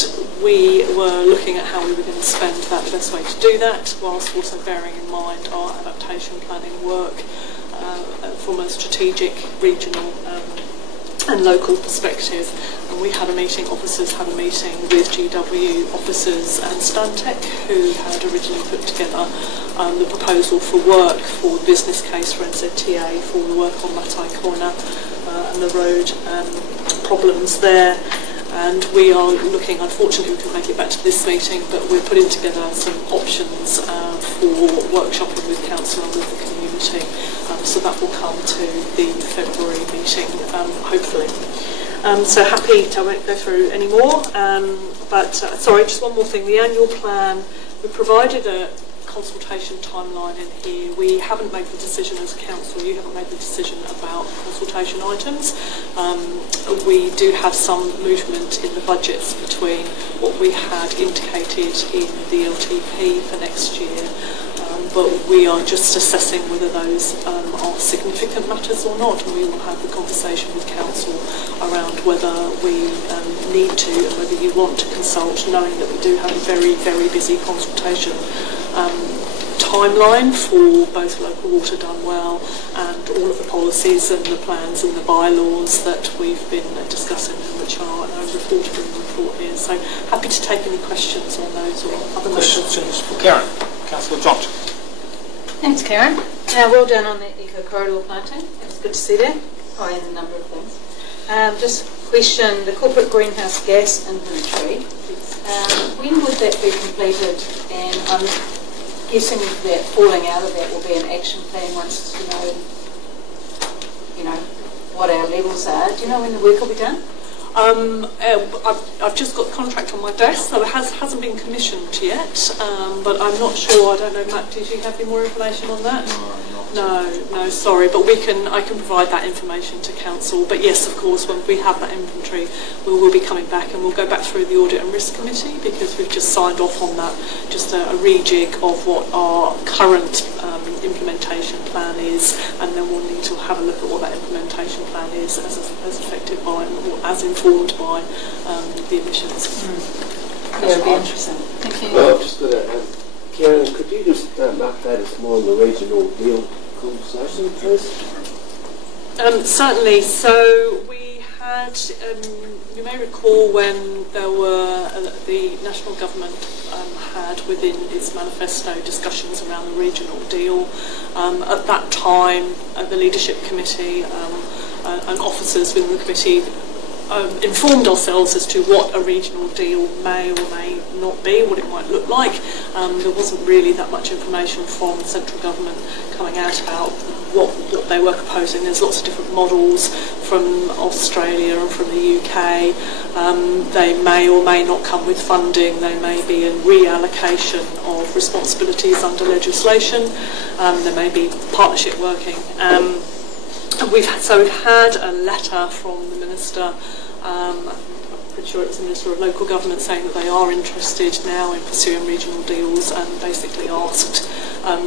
we were looking at how we were going to spend that, the best way to do that, whilst also bearing in mind our adaptation planning work from a strategic, regional and local perspective. And we had a meeting, officers had a meeting with GW officers and Stantec, who had originally put together the proposal for work for the business case for NZTA for the work on Mataikona and the road problems there. And we are looking, unfortunately we couldn't make it back to this meeting, but we're putting together some options for workshopping with council and with the community. So that will come to the February meeting, hopefully. So happy to, I won't go through any more, but sorry, just one more thing. The annual plan, we provided a consultation timeline in here. We haven't made the decision as a council, you haven't made the decision about consultation items. We do have some movement in the budgets between what we had indicated in the LTP for next year, but we are just assessing whether those are significant matters or not, and we will have the conversation with council around whether we need to and whether you want to consult, knowing that we do have a very, very busy consultation timeline for both local water done well and all of the policies and the plans and the bylaws that we've been discussing and which are reported in the report here. So happy to take any questions on those or other questions for Karen. Councillor Johnson. Thanks, Karen. Well done on the eco corridor planting. It was good to see that. Oh, and a number of things. Just question the corporate greenhouse gas inventory. When would that be completed? And I'm guessing that falling out of that will be an action plan once you know what our levels are. Do you know when the work will be done? I've just got the contract on my desk, so it hasn't been commissioned yet, but I'm not sure. I don't know, Matt, did you have any more information on that? No, sorry, but I can provide that information to council. But yes, of course, when we have that inventory, we will be coming back and we'll go back through the Audit and Risk Committee, because we've just signed off on that, just a rejig of what our current implementation plan is, and then we'll need to have a look at what that implementation plan is as affected by or as informed by the emissions. Yeah, it'll be interesting. Thank you. Well, I've just got to, Karen, could you just update us more on the regional deal conversation, please? Certainly. So we had, you may recall when there were, the national government had within its manifesto discussions around the regional deal. At that time, the leadership committee and officers within the committee informed ourselves as to what a regional deal may or may not be, what it might look like. There wasn't really that much information from the central government coming out about what they were proposing. There's lots of different models from Australia and from the UK. They may or may not come with funding. They may be a reallocation of responsibilities under legislation. There may be partnership working. We've had a letter from the Minister, I'm pretty sure it was the Minister of Local Government, saying that they are interested now in pursuing regional deals, and basically asked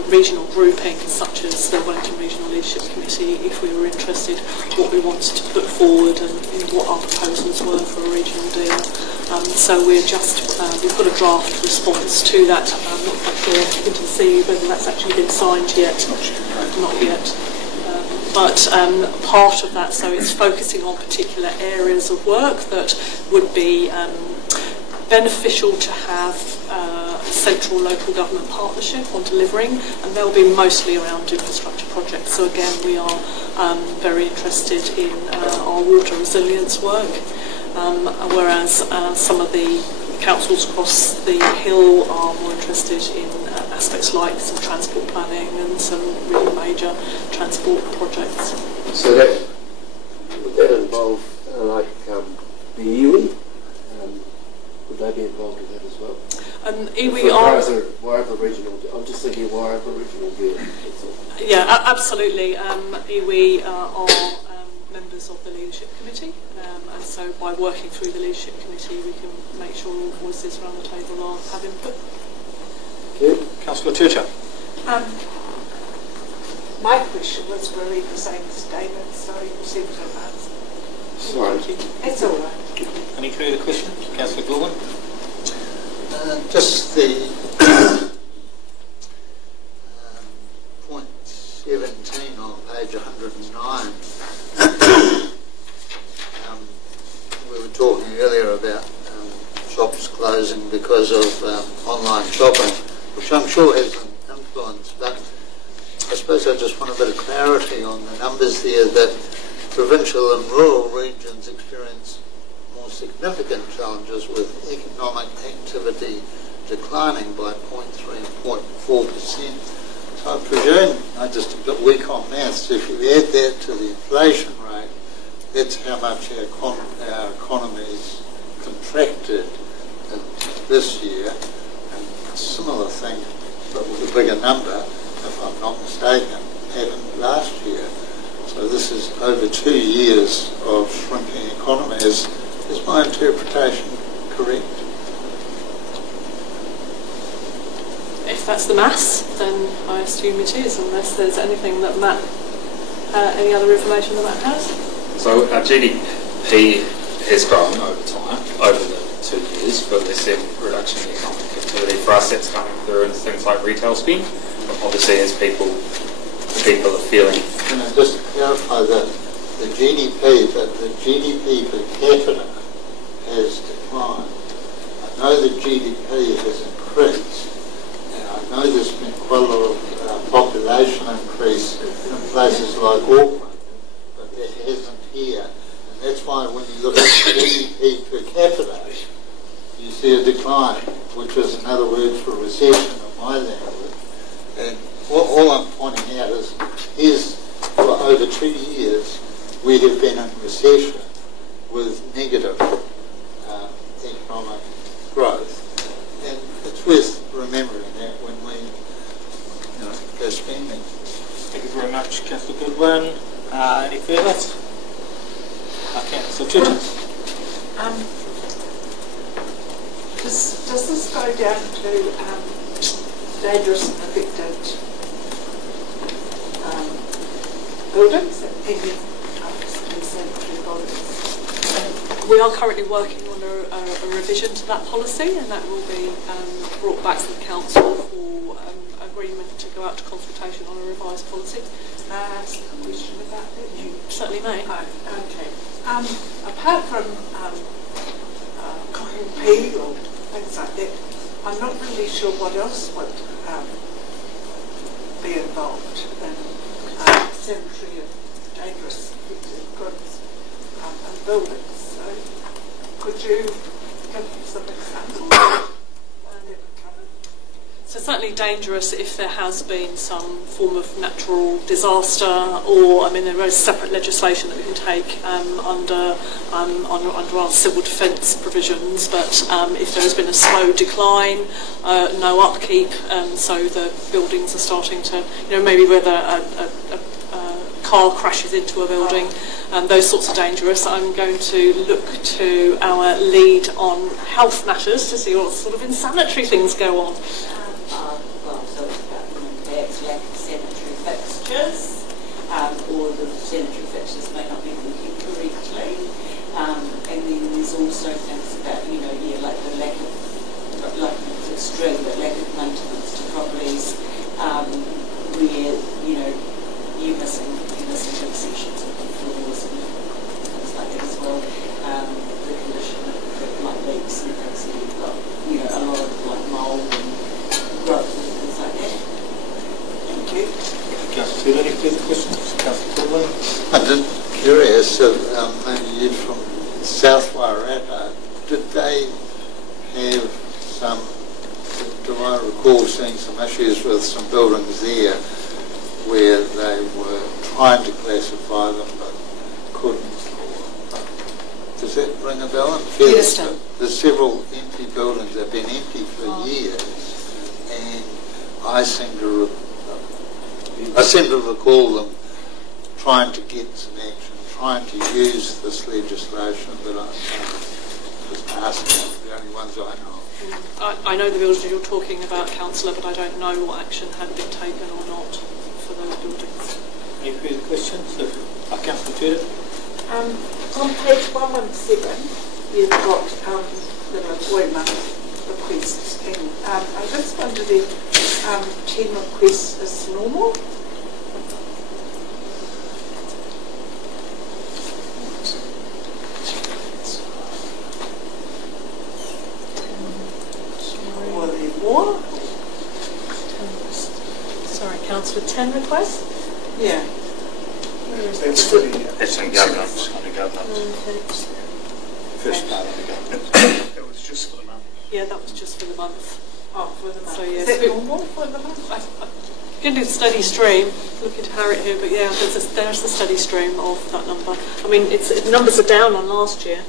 regional groupings such as the Wellington Regional Leadership Committee if we were interested, what we wanted to put forward and what our proposals were for a regional deal. So we've got a draft response to that. I'm not quite sure if you can see whether that's actually been signed yet. Not yet. But part of that, so it's focusing on particular areas of work that would be beneficial to have central local government partnership on delivering, and they'll be mostly around infrastructure projects. So again, we are very interested in our water resilience work, whereas some of the councils across the hill are more interested in aspects like some transport planning and some really major transport projects. So would that involve the Iwi? Would they be involved in that as well? And For iwi are... why Aboriginal? I'm just thinking why Aboriginal gear. Yeah, absolutely. Iwi are members of the Leadership Committee, and so by working through the Leadership Committee we can make sure all voices around the table have input. Councillor Turcher. My question was really the same as David, so you seem to have answered. Sorry. It's all right. Any further questions? Councillor Goulburn. Just the point 17 on page 109. We were talking earlier about shops closing because of online shopping, which I'm sure has an influence, but I suppose I just want a bit of clarity on the numbers there, that provincial and rural regions experience more significant challenges with economic activity declining by 0.3 and 0.4%. So I presume, I'm just a bit weak on maths, if you add that to the inflation rate, that's how much our economy's contracted in this year, and a similar thing, but with a bigger number, if I'm not mistaken, happened last year. So this is over 2 years of shrinking economy. Is my interpretation correct? If that's the maths, then I assume it is, unless there's anything that Matt, any other information that Matt has. So our GDP has grown over time, over the 2 years, but there's a reduction in economic activity. For us, that's coming through in things like retail spend. Obviously, as people are feeling. Can I just clarify that the GDP per capita has declined. I know the GDP has increased, and I know there's been quite a lot of population increase in places like Auckland, but that hasn't here. And that's why when you look at GDP per capita, you see a decline, which is another word for recession in my language. And all I'm pointing out is for over 2 years we have been in recession with negative economic growth. And it's worth remembering that when we go spending. Thank you very much, Councillor Goodwin. Any further? Councillor Turton. Does this go down to dangerous and affected buildings and sanitary buildings? We are currently working on a revision to that policy, and that will be brought back to the council for agreement to go out to consultation on a revised policy. Can I ask a question about that? You certainly may. Okay. Apart from cooking pea or things like that, I'm not really sure what else would be involved in sanitary and dangerous goods and buildings. So could you give some examples? So certainly dangerous if there has been some form of natural disaster, or there is separate legislation that we can take under our civil defence provisions. But if there has been a slow decline, no upkeep, so the buildings are starting to, maybe whether a car crashes into a building, those sorts are dangerous. I'm going to look to our lead on health matters to see what sort of insanitary things go on. Perhaps lack of sanitary fixtures, or the sanitary fixtures may not be working correctly. And then there's also things about, like the lack of, like it's extreme, but lack of maintenance to properties, where, you're missing big sections of the floors and things like that as well. The condition of like leaks and things, so you've got, a lot of like mould and growth and things like that. Thank you. Councillor, any further questions? Councillor Goodwin. I'm just curious, maybe you from South Wairarapa, did they have some, do I recall seeing some issues with some buildings there where they were trying to classify them but couldn't? Does that ring a bell? Featherston. There's several empty buildings that have been empty for years, and I seem to recall them trying to get some action, trying to use this legislation that I was passing. The only ones I know. I know the buildings you're talking about, Councillor, but I don't know what action had been taken or not for those buildings. Any further questions? Councillor Tudor. On page 117, you've got the employment requests, and I just wondered if 10 requests is normal. Or there more? Sorry, Councillor, 10 requests? Yeah. That's for the... It's in governance, under governance. First part of the governance. That was just for the month. Yeah, that was just for the month. Oh, for the month. So, yeah, is that normal for the month? You can do the steady stream, looking to Harriet here, but yeah, there's the steady stream of that number. I mean, the numbers are down on last year.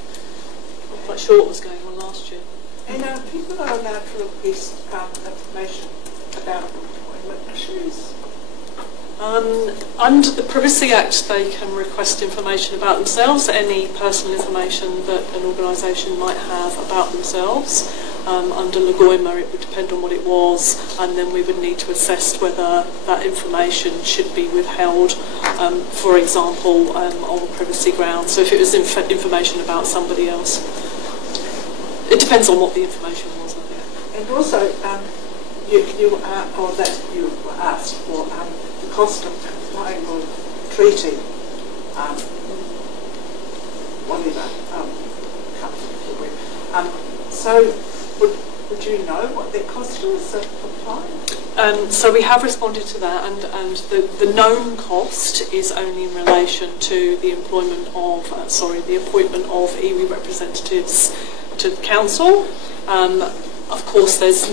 I'm quite sure what was going on last year. And people are allowed to request information about employment issues. Under the Privacy Act, they can request information about themselves, any personal information that an organisation might have about themselves. Under Lagoima, it would depend on what it was, and then we would need to assess whether that information should be withheld, for example, on privacy grounds. So if it was information about somebody else. It depends on what the information was, I think. And also, you were asked for the cost of complying with treaty, whatever, so would you know what that cost is of complying? So we have responded to that, and the known cost is only in relation to the appointment of iwi representatives to the council. Of course, there's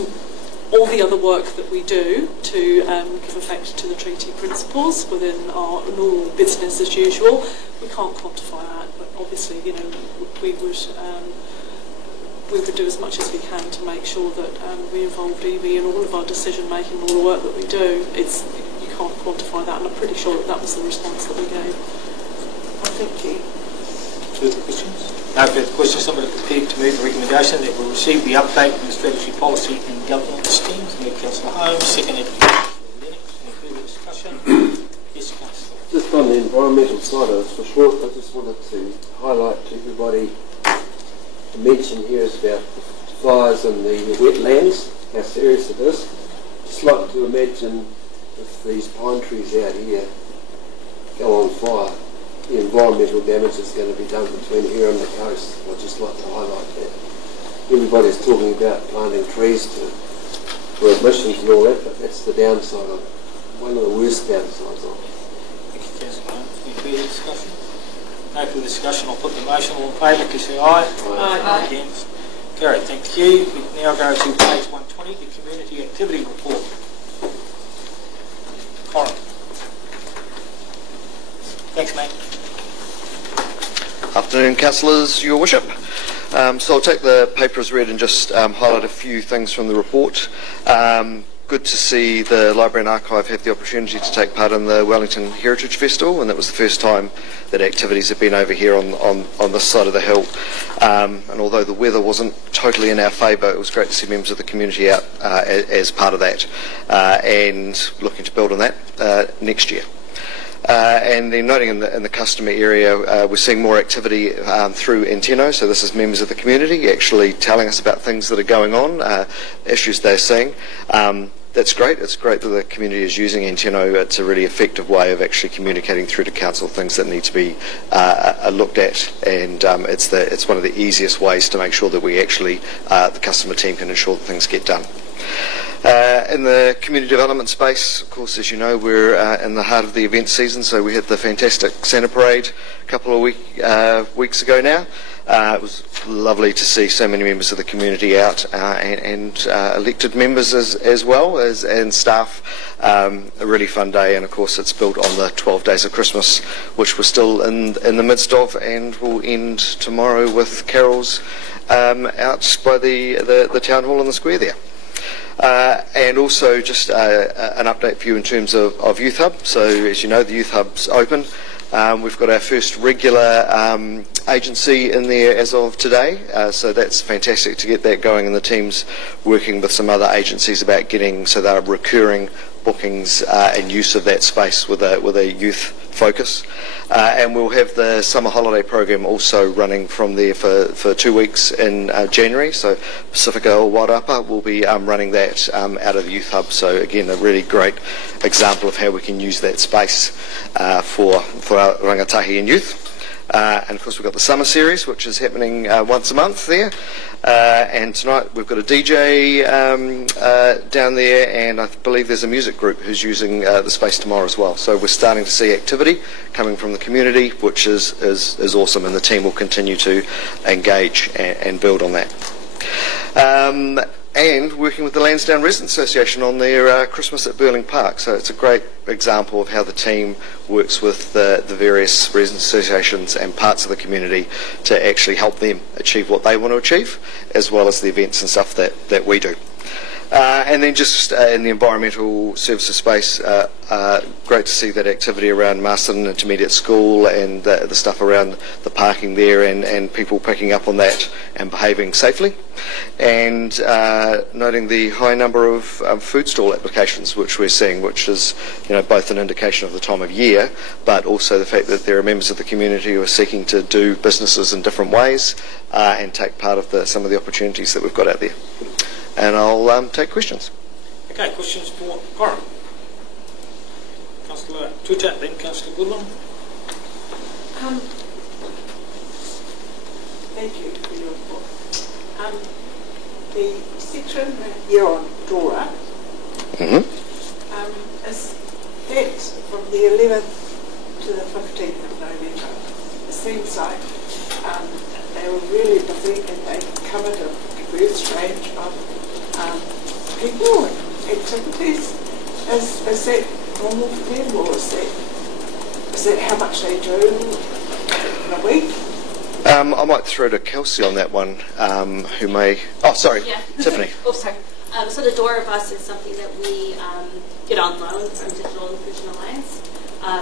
all the other work that we do to give effect to the treaty principles within our normal business as usual. We can't quantify that, but obviously, we would do as much as we can to make sure that we involve iwi in all of our decision making, all the work that we do. You can't quantify that, and I'm pretty sure that was the response that we gave. Well, thank you. Further questions? No further questions. Somebody prepared to move the recommendation that we'll receive the update from the strategy, policy and governance schemes. Move Councillor Holmes, seconded Councillor Lennox. Any further discussion? Yes, Councillor. Just on the environmental side of it, for short, I just wanted to highlight to everybody the mention here is about the fires and the wetlands, how serious it is. Just like to imagine if these pine trees out here go on fire, the environmental damage is going to be done between here and the coast. I'd just like to highlight that. Everybody's talking about planting trees for emissions and all that, but that's the downside of it. One of the worst downsides of it. Thank you, Councillor Holmes. Any further discussion? No further discussion. I'll put the motion. All in favour, please say aye. Aye. Against? Carried. Thank you. We now go to page 120, the Community Activity Report. Corin. Thanks, mate. Afternoon, councillors, your worship. So I'll take the paper as read and just highlight a few things from the report. Good to see the Library and Archive have the opportunity to take part in the Wellington Heritage Festival, and that was the first time that activities have been over here on this side of the hill. And although the weather wasn't totally in our favour, it was great to see members of the community out as part of that, and looking to build on that next year. And then noting in the customer area, we're seeing more activity through Enteno, so this is members of the community actually telling us about things that are going on, issues they're seeing. That's great. It's great that the community is using Enteno. It's a really effective way of actually communicating through to council things that need to be looked at, and it's one of the easiest ways to make sure that we actually, the customer team, can ensure that things get done. In the community development space, of course, as you know, we're in the heart of the event season, so we had the fantastic Santa Parade a couple of weeks ago now. It was lovely to see so many members of the community out and elected members as well and staff. A really fun day, and of course it's built on the 12 Days of Christmas, which we're still in the midst of, and will end tomorrow with carols out by the town hall in the square there. And also just an update for you in terms of Youth Hub. So as you know, the Youth Hub's open. We've got our first regular agency in there as of today, so that's fantastic to get that going, and the team's working with some other agencies about getting so they're recurring bookings and use of that space with a youth focus. And we'll have the summer holiday program also running from there for 2 weeks in January. So Pacifica or Wairarapa will be running that out of the Youth Hub. So again, a really great example of how we can use that space for our rangatahi and youth. And of course we've got the summer series, which is happening once a month there. And tonight we've got a DJ down there, and I believe there's a music group who's using the space tomorrow as well. So we're starting to see activity coming from the community, which is awesome, and the team will continue to engage and build on that. And working with the Lansdowne Residents Association on their Christmas at Burling Park. So it's a great example of how the team works with the various residents associations and parts of the community to actually help them achieve what they want to achieve, as well as the events and stuff that we do. And then just in the environmental services space, great to see that activity around Marston Intermediate School and the stuff around the parking there, and people picking up on that and behaving safely. And noting the high number of food stall applications which we're seeing, which is both an indication of the time of year, but also the fact that there are members of the community who are seeking to do businesses in different ways and take part of some of the opportunities that we've got out there. And I'll take questions. Okay, questions for Coram. Councillor Tuta, then Councillor Goodwin. Thank you for your report. The section here on DORA, is that from the 11th to the 15th of November. It seems like they were really busy and they covered a diverse range of people and activities. Is that normal for them, or is that how much they do in a week? I might throw to Kelsey on that one, who may... Oh, sorry, yeah. Tiffany. Oh, sorry. So the DORA bus is something that we get on loan from Digital Inclusion Alliance.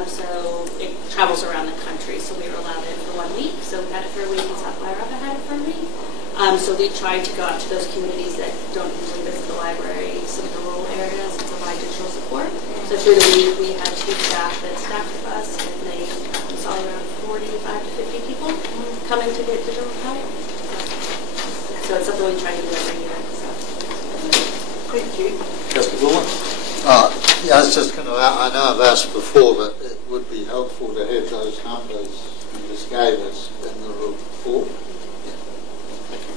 So it travels around the country, so we were allowed it for 1 week. So we had it for a week, and South Wairarapa had it for a week. So we tried to go out to those communities that don't usually visit the library, some of the rural areas, and provide digital support. So through the week, we had 2 staff that staffed the bus, and they saw around 45 to 50 people coming to get digital help. So it's something we try to do every year. So. Thank you. Councillor Goodwin. Yeah, I was just going to, I know I've asked before, but it would be helpful to have those numbers you just gave us in the report.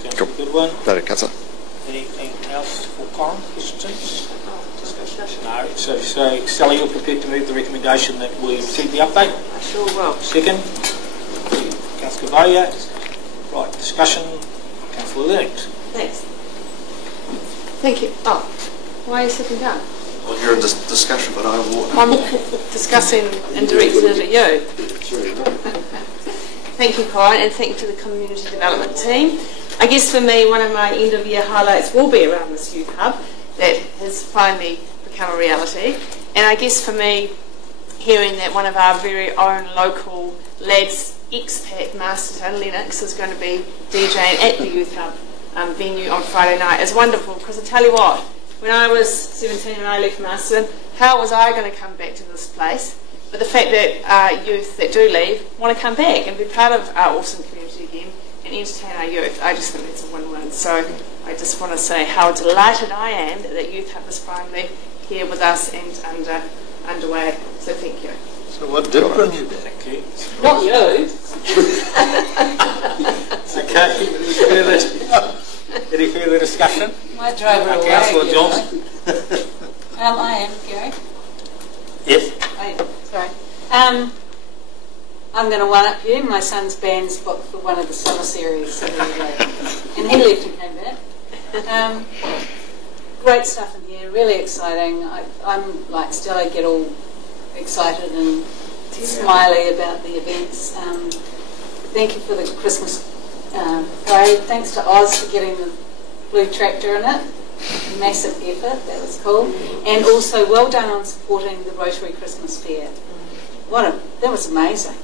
Councillor Goodwin. No, Councillor. Anything else for Coram? Questions? No. So Sally, you're prepared to move the recommendation that we receive the update? I sure will. Second. Councillor Vaya. Right, discussion. Councillor Lennox. Thanks. Thank you. Oh, why are you sitting down? Well, you're in discussion, but I will... I'm discussing and directing it at you. Thank you, Corin, and thank you to the community development team. I guess for me, one of my end-of-year highlights will be around this youth hub that has finally become a reality. And I guess for me, hearing that one of our very own local lads, expat Masterton, Lennox, is going to be DJing at the youth hub venue on Friday night is wonderful, because I tell you what, when I was 17 and I left Masterton, how was I going to come back to this place? But the fact that youth that do leave want to come back and be part of our awesome community again and entertain our youth, I just think it's a win-win. So I just want to say how delighted I am that Youth Hub is finally here with us and underway. So thank you. So what did bring you back? Thank you. Not you. Okay. Any further discussion? My driver away. Councillor Johnson. I am, Gary. Yes. Oh, sorry. I'm going to one-up you. My son's band's booked for one of the summer series, so there you go. And he left and came back. Great stuff in here, really exciting. I'm like Stella, get all excited and smiley about the events. Thank you for the Christmas parade. Thanks to Oz for getting the blue tractor in it. Massive effort, that was cool. And also well done on supporting the Rotary Christmas Fair. That was amazing.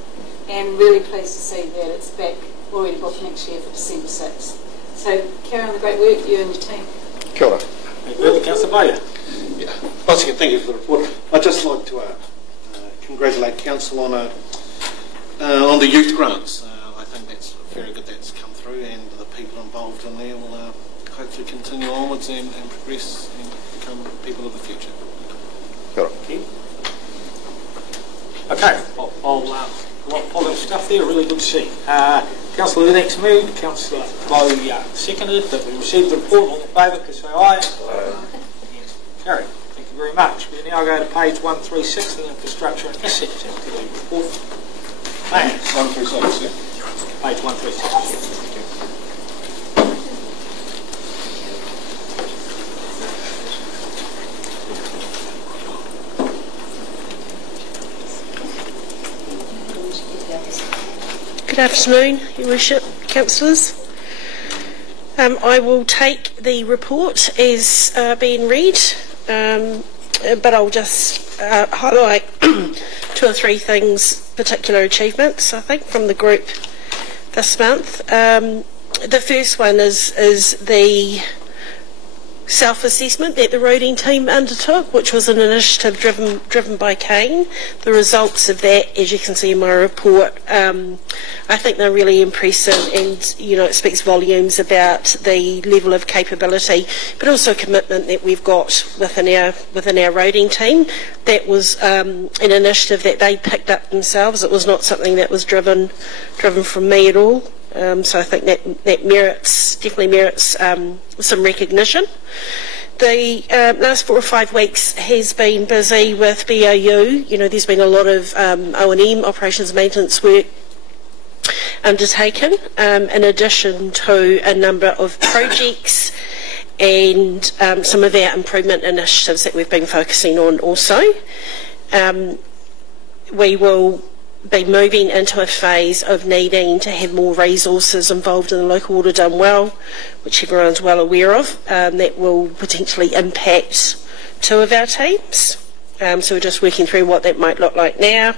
And really pleased to see that it's back already booked next year for December 6th. So carry on the great work, you and your team. Kia ora. Councillor Bowyer. Yeah. Once again, thank you for the report. I'd just like to congratulate Council on the youth grants. I think that's very good that's come through, and the people involved in there will hopefully continue onwards and progress and become people of the future. Kia ora. Okay, positive stuff there, really good to see. Councillor Lennox moved, Councillor Lowe seconded, that we received the report. All in favour, please say aye. Carried. Thank you very much. We now go to page 136, the Infrastructure and Assets Activity Report. Thanks. 136, yeah. Page 136. Good afternoon, Your Worship, Councillors. I will take the report as being read, but I'll just highlight 2 or 3 things, particular achievements, I think, from the group this month. The first one is the self-assessment that the roading team undertook, which was an initiative driven by Kane. The results of that, as you can see in my report, I think they're really impressive, and it speaks volumes about the level of capability, but also commitment that we've got within our roading team. That was an initiative that they picked up themselves. It was not something that was driven from me at all. So I think that definitely merits some recognition. The last 4 or 5 weeks has been busy with BAU. There's been a lot of O&M, operations maintenance work undertaken, in addition to a number of projects and some of our improvement initiatives that we've been focusing on also. We will be moving into a phase of needing to have more resources involved in the local water done well, which everyone's well aware of. That will potentially impact 2 of our teams. So we're just working through what that might look like now.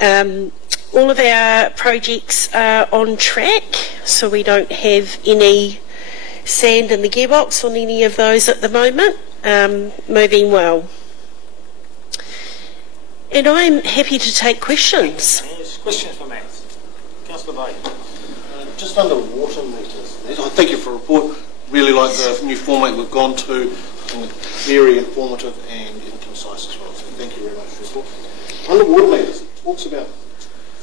All of our projects are on track, so we don't have any sand in the gearbox on any of those at the moment. Moving well. And I'm happy to take questions. Yes, questions for Matt. Councillor Bay. Just under water meters, thank you for the report. Really like the new format we've gone to. I think it's very informative and concise as well. So thank you very much for the report. Under water meters, it talks about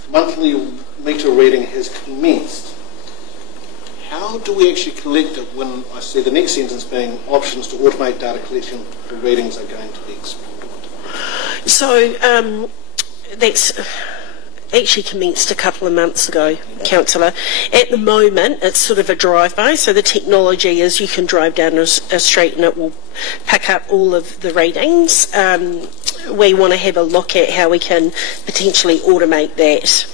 monthly meter reading has commenced. How do we actually collect it when I see the next sentence being options to automate data collection, the readings are going to be explored? So that's actually commenced a couple of months ago, Councillor. At the moment, it's sort of a drive-by, so the technology is you can drive down a street and it will pick up all of the readings. We want to have a look at how we can potentially automate that.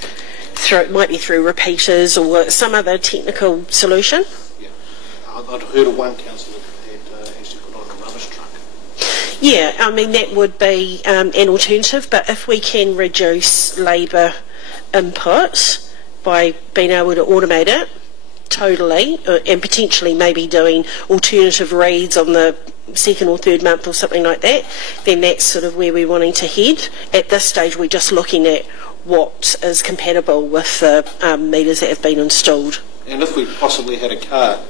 It might be through repeaters or some other technical solution. Yeah, I'd heard of one councillor that had actually put on a rubbish truck. Yeah, I mean, that would be an alternative, but if we can reduce labour input by being able to automate it totally, and potentially maybe doing alternative reads on the 2nd or 3rd month or something like that, then that's sort of where we're wanting to head. At this stage, we're just looking at what is compatible with the meters that have been installed. And if we possibly had a car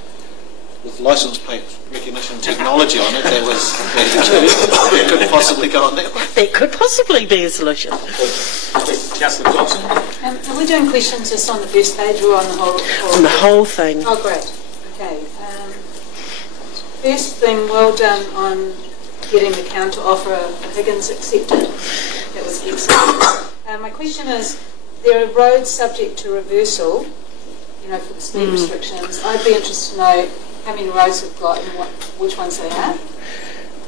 with license plate recognition technology on it, that could possibly go on that way. That could possibly be a solution. Councillor Johnson. Are we doing questions just on the first page or on the whole? On the whole thing. Oh, great. Okay. First thing, well done on getting the counter offer for Higgins accepted. That was excellent. My question is, there are roads subject to reversal, for the speed restrictions. I'd be interested to know how many roads we've got and which ones they are.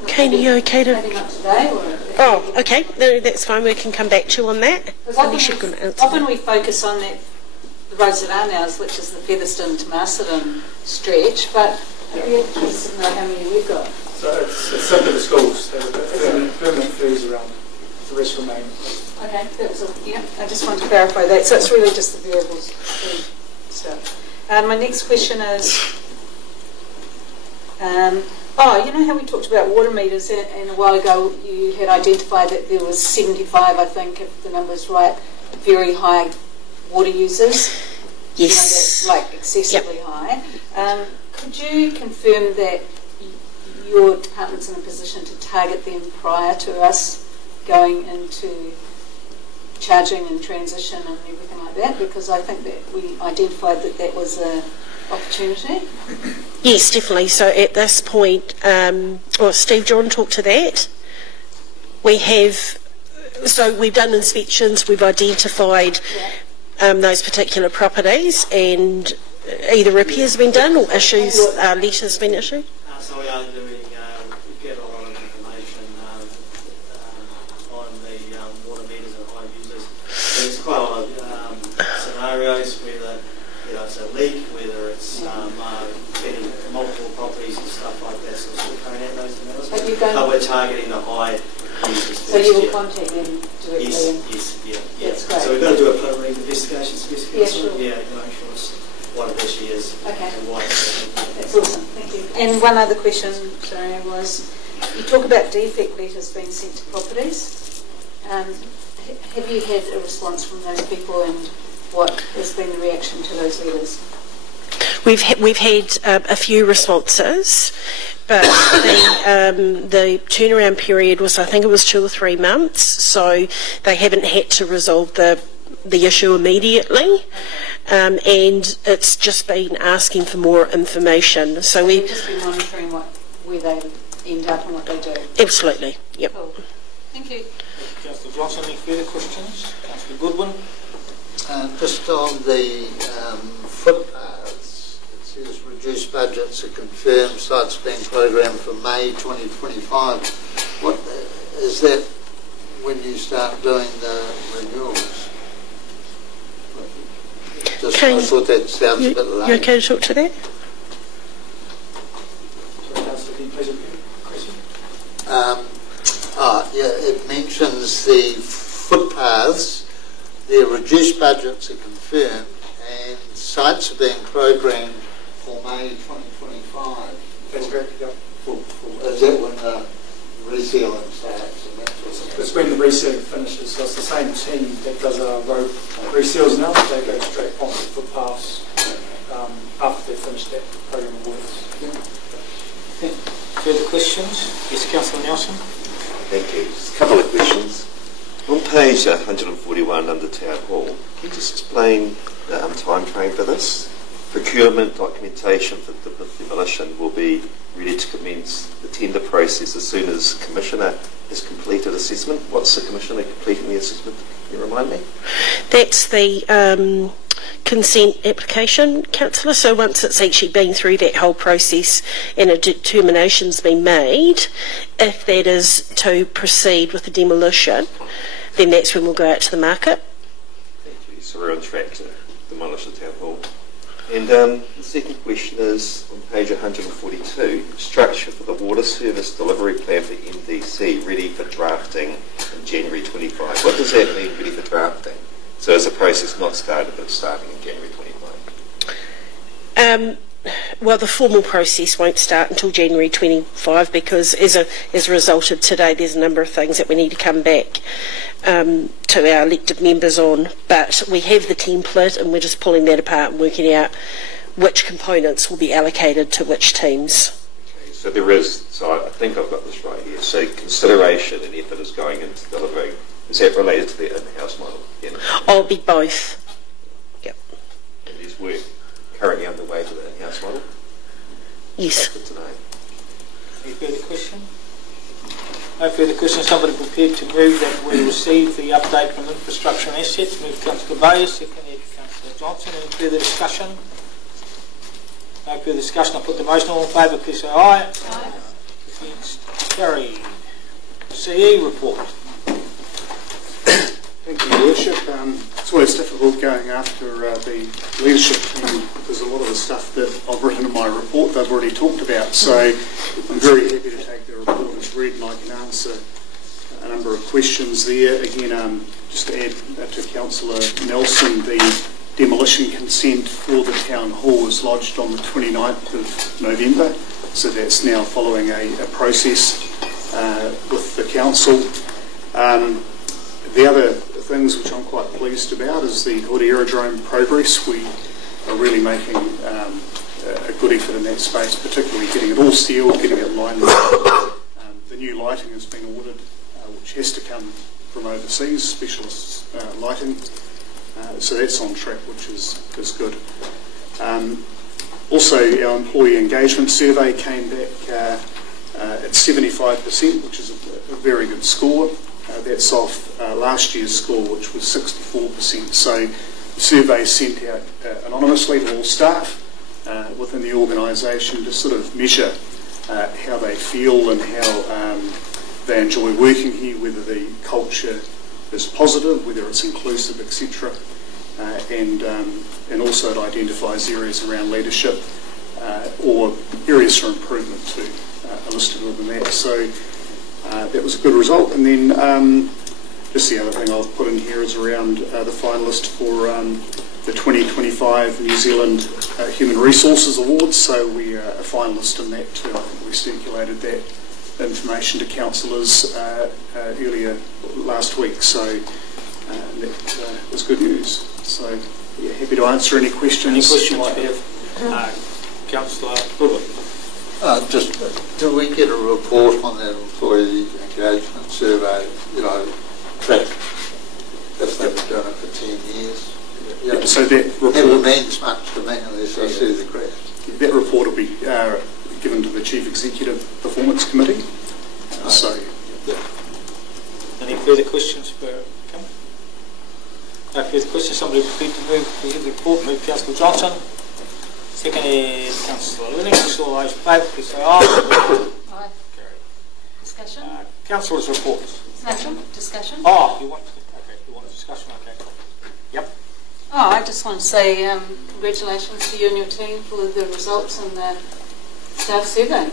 Kane, are you okay to... Up today, Oh, okay. No, that's fine. We can come back to you on that. Often we focus on the roads that are now, which is the Featherston to Masterton stretch, but I'd be interested to know how many we've got. So it's simply the schools. There's permanent fees around. The rest remain. Okay, that was all. Yeah, I just wanted to clarify that. So it's really just the variables stuff. My next question is, you know how we talked about water meters, and a while ago you had identified that there was 75, I think, if the number's right, very high water users. Yes. Like excessively high. Could you confirm that your department's in a position to target them prior to us going into charging and transition and everything like that? Because I think that we identified that was an opportunity. Yes, definitely. So at this point, Steve, do you want to talk to that? We've done inspections, we've identified those particular properties, and either repairs have been done or letters have been issued. So we are doing, we get a lot of information on the water meters and high users. There's quite a lot of scenarios, whether it's a leak, whether it's getting multiple properties and stuff like that, so we're still coming at those analyses. But we're targeting the high users. So you will contact them directly? Yes, yeah. That's great. So we've got to do a preliminary investigation, Yeah, sure. to make sure it's what it actually is and why it's That's awesome, thank you. And one other question, sorry, was, you talk about defect letters being sent to properties. Have you had a response from those people, and what has been the reaction to those letters? We've had a few responses, but the turnaround period was, I think it was 2 or 3 months, so they haven't had to resolve the issue immediately, and it's just been asking for more information. So we've just been monitoring where they end up and what they do. Absolutely, yep. Cool. Thank you. Councillor Johnson, any further questions? Councillor Goodwin. Just on the footpaths, it says reduced budgets are confirmed, sites being programmed for May 2025. What is that when you start doing the renewals? I thought that sounds a bit late. You okay to talk to that? Sorry, Councillor, can you please repeat the question? It mentions the footpaths. Their reduced budgets are confirmed and sites are being programmed for May 2025. That's correct, yeah. Is that when the resealing starts? It's when the resealing finishes, so it's the same team that does our road reseals now. They go straight onto the footpaths after they've finished that program of works. Yeah. Further questions? Yes, Councillor Nelson. Thank you. Just a couple of questions. On page 141 under Town Hall, can you just explain the time frame for this? Procurement documentation for the demolition will be ready to commence the tender process as soon as Commissioner has completed assessment. What's the Commissioner completing the assessment? Can you remind me? That's the consent application, Councillor. So once it's actually been through that whole process and a determination's been made, if that is to proceed with the demolition, then that's when we'll go out to the market. Thank you. So we're on track to demolish the Town Hall. And the second question is on page 142, structure for the water service delivery plan for NDC ready for drafting in January 25. What does that mean, ready for drafting? So is the process not started, but it's starting in January 25? Well, the formal process won't start until January 25 because as a result of today, there's a number of things that we need to come back to our elected members on. But we have the template and we're just pulling that apart and working out which components will be allocated to which teams. Okay, so there is, so I think I've got this right here. So consideration and effort is going into delivering. Is that related to the in-house model? Yeah. I'll be both. Yep. And there's work currently underway for the in-house model? Yes. That's good to know. Any further question? No further question. Somebody prepared to move that we receive the update from Infrastructure and Assets. Move Councillor Bayes, seconded Councillor Johnson. Any further discussion? No further discussion. I'll put the motion. All in favour, please say aye. Aye. Against? Carried. CE report. Thank you, Your Worship. It's always difficult going after the leadership team because a lot of the stuff that I've written in my report they've already talked about. So I'm very happy to take the report as read and I can answer a number of questions there. Again, just to add to Councillor Nelson, the demolition consent for the Town Hall was lodged on the 29th of November. So that's now following a process with the Council. The other things which I'm quite pleased about is the Hood Aerodrome progress. We are really making a good effort in that space, particularly getting it all sealed, getting it lined up. The new lighting has been ordered, which has to come from overseas, specialist lighting. So that's on track, which is good. Also, our employee engagement survey came back at 75%, which is a very good score. That's off last year's score, which was 64%. So the survey is sent out anonymously to all staff within the organisation to sort of measure how they feel and how they enjoy working here, whether the culture is positive, whether it's inclusive, etc. And also it identifies areas around leadership or areas for improvement too, are listed within that. So that was a good result. And then just the other thing I've put in here is around the finalist for the 2025 New Zealand Human Resources Awards. So we are a finalist in that too. I think we circulated that information to councillors earlier last week. So that was good news. So yeah, happy to answer any questions. Any questions you might have? Councillor Goodwin. Just, do we get a report on that employee engagement survey, track if they've done it for 10 years? Yeah, so that report never means much to me unless I see the graph. That report will be given to the Chief Executive Performance Committee. So, any further questions for Kim? No further questions. Somebody prepared to move the report. Move Councillor Johnson. Second is Councillor Lennox. All those in favour, please say aye. Aye. Discussion. Councillors' reports. Discussion. Oh, you want discussion? Okay. Yep. Oh, I just want to say congratulations to you and your team for the results and the staff survey.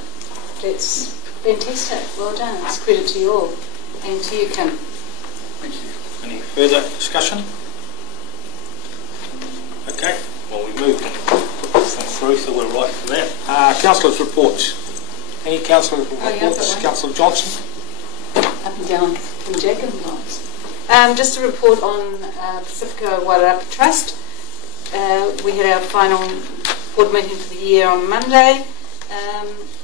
That's fantastic. Well done. It's credit to you all and to you, Kim. Thank you. Any further discussion? Okay. Well, we moved through, so we're right for that. Councillors' reports. Any councillors' reports? Councillor Johnson. Up and down from Jack and Lawrence. Just a report on Pacifico Wairarapa Trust. We had our final board meeting for the year on Monday,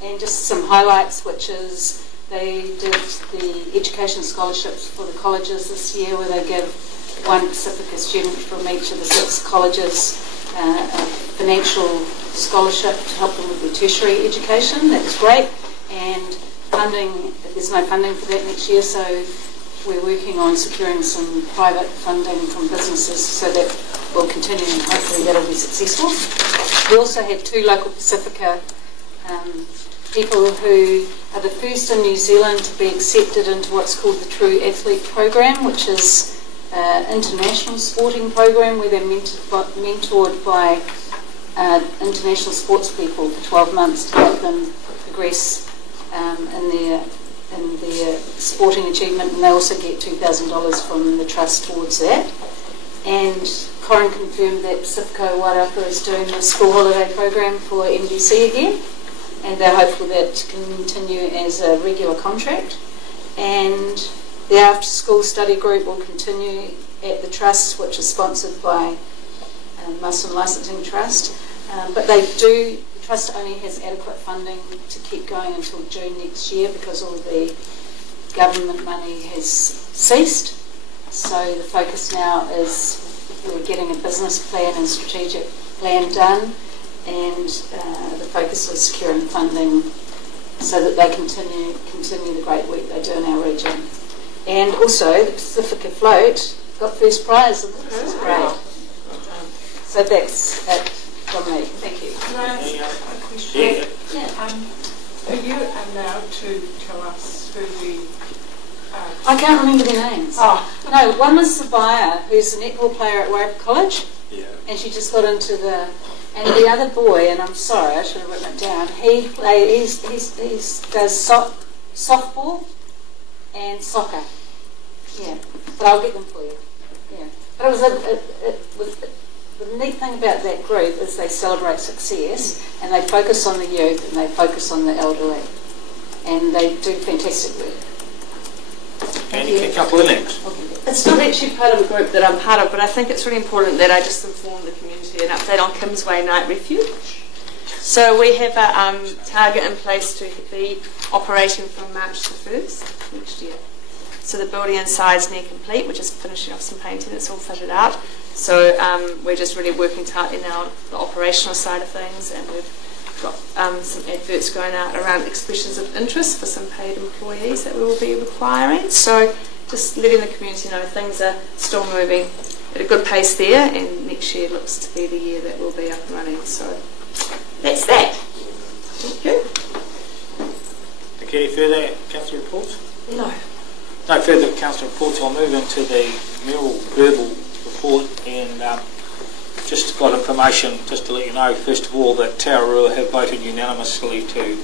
and just some highlights, which is they did the education scholarships for the colleges this year, where they give one Pacifica student from each of the 6 colleges a financial scholarship to help them with their tertiary education. That was great, and funding, there's no funding for that next year, so we're working on securing some private funding from businesses so that will continue, and hopefully that'll be successful. We also had 2 local Pacifica people who are the first in New Zealand to be accepted into what's called the True Athlete Program, which is an international sporting program where they're mentored by international sports people for 12 months to help them progress in their sporting achievement, and they also get $2,000 from the trust towards that. And Corin confirmed that Pacifico Wairarapa is doing the school holiday program for MBC again, and they're hopeful that to continue as a regular contract. And the after school study group will continue at the trust, which is sponsored by Marsden Licensing Trust, but the trust only has adequate funding to keep going until June next year because all the government money has ceased. So the focus now is we're getting a business plan and strategic plan done, and the focus is securing funding so that they continue the great work they do in our region. And also, the Pacifica Float got first prize, and this is great. So that's it from me. Thank you. Can I ask a question? Are you allowed to tell us who the... I can't remember their names. Oh. No, one was Sabaya, who's a netball player at Warwick College. Yeah. And she just got into the... And the other boy, and I'm sorry, I should have written it down, he does softball and soccer. Yeah, but I'll get them for you. Yeah. But it was the neat thing about that group is they celebrate success, and they focus on the youth, and they focus on the elderly. And they do fantastic work. A couple of links. It's not actually part of a group that I'm part of, but I think it's really important that I just inform the community an update on Kingsway Night Refuge. So we have a target in place to be operating from March the 1st next year. So the building inside is near complete. We're just finishing off some painting. It's all fitted out. So we're just really working tightly now on the operational side of things, and we've got some adverts going out around expressions of interest for some paid employees that we will be requiring. So just letting the community know things are still moving at a good pace there, and next year looks to be the year that we'll be up and running. So that's that. Thank you. Okay, further council reports? No. No further council reports. I'll move into the mural verbal report, and just got information just to let you know, first of all, that Taurua have voted unanimously to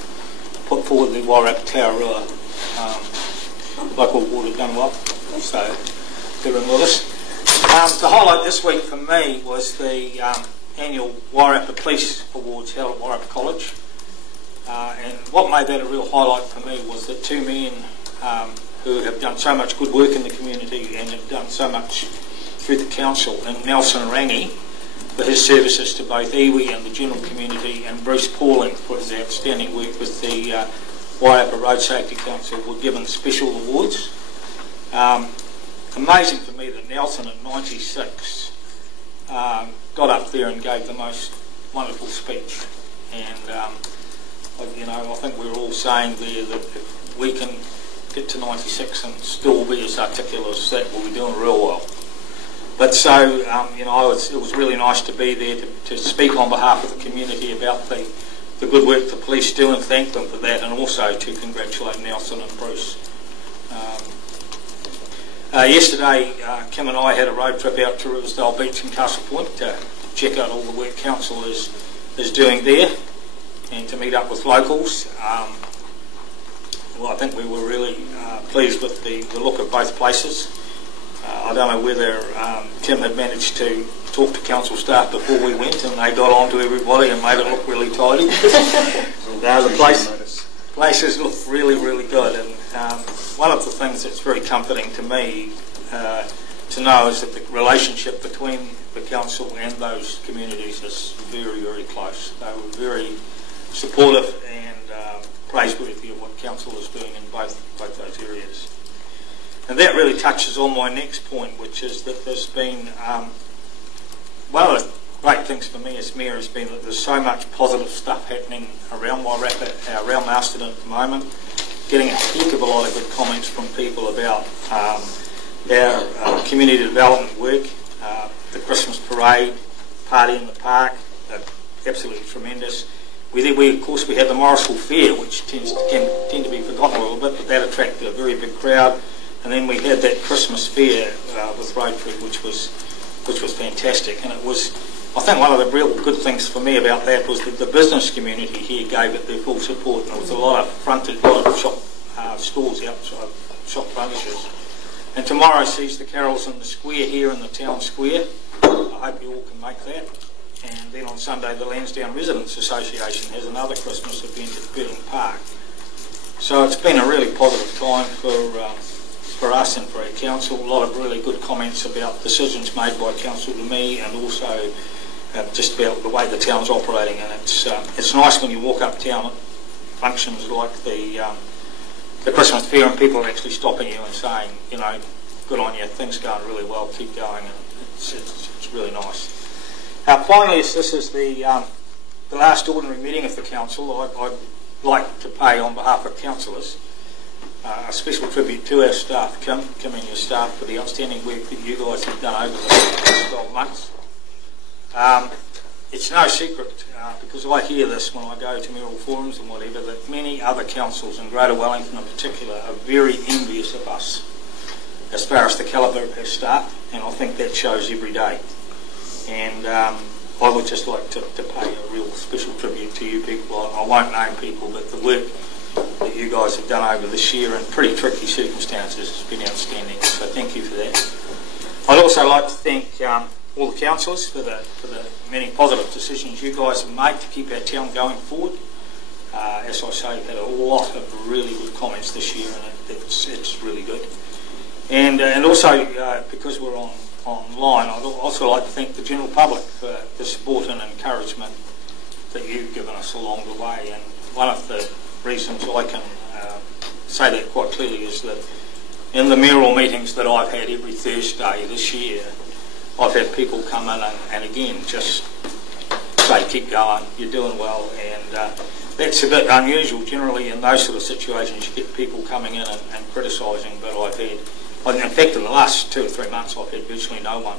put forward the Warrap Taurua local water done well, so they're in with us. The highlight this week for me was the annual Wairarapa Police Awards held at Wairarapa College, and what made that a real highlight for me was that two men who have done so much good work in the community and have done so much through the council, and Nelson Rangi for his services to both iwi and the general community, and Bruce Pauling for his outstanding work with the Wairarapa Road Safety Council, were given special awards. Amazing for me that Nelson at 96 got up there and gave the most wonderful speech, and I think we were all saying there that if we can get to 96 and still be as articulate as that, we'll be doing real well. But so, it was really nice to be there to speak on behalf of the community about the good work the police do, and thank them for that, and also to congratulate Nelson and Bruce. Yesterday, Kim and I had a road trip out to Riversdale Beach and Castle Point to check out all the work council is doing there, and to meet up with locals. I think we were really pleased with the look of both places. I don't know whether Tim had managed to talk to council staff before we went, and they got on to everybody and made it look really tidy. The places look really, really good, and one of the things that's very comforting to me to know is that the relationship between the council and those communities is very, very close. They were very supportive and praiseworthy of what council is doing in both those areas. And that really touches on my next point, which is that there's been, one of the great things for me as Mayor has been that there's so much positive stuff happening around Wairarapa, around Masterton at the moment, getting a heck of a lot of good comments from people about our community development work, the Christmas parade, party in the park, absolutely tremendous. We of course, we had the Morrisville Fair, which can tend to be forgotten a little bit, but that attracted a very big crowd. And then we had that Christmas fair with Rotary, which was fantastic. And it was, I think, one of the real good things for me about that was that the business community here gave it their full support. And there was a lot of shop stores outside, shop furnishers. And tomorrow sees the carols in the square here in the town square. I hope you all can make that. And then on Sunday, the Lansdowne Residents Association has another Christmas event at Birling Park. So it's been a really positive time for us and for our council. A lot of really good comments about decisions made by council to me, and also just about the way the town's operating. And it's nice when you walk uptown at functions like the Christmas fair, and people are actually stopping you and saying, good on you, things are going really well, keep going. And it's really nice. Finally, as this is the last ordinary meeting of the council, I like to pay on behalf of councillors a special tribute to our staff, Kim and your staff, for the outstanding work that you guys have done over the last 12 months. It's no secret, because I hear this when I go to mayoral forums and whatever, that many other councils in Greater Wellington in particular are very envious of us as far as the calibre of our staff, and I think that shows every day. And I would just like to pay a real special tribute to you people. I won't name people, but the work that you guys have done over this year in pretty tricky circumstances has been outstanding, so thank you for that. I'd also like to thank all the councillors for the many positive decisions you guys have made to keep our town going forward. As I say, we've had a lot of really good comments this year, and it's really good. And also, because we're online, I'd also like to thank the general public for the support and encouragement that you've given us along the way. And one of the reasons I can say that quite clearly is that in the mayoral meetings that I've had every Thursday this year, I've had people come in and again just say, keep going, you're doing well, and that's a bit unusual. Generally in those sort of situations you get people coming in and criticising, but in fact in the last 2 or 3 months I've had virtually no one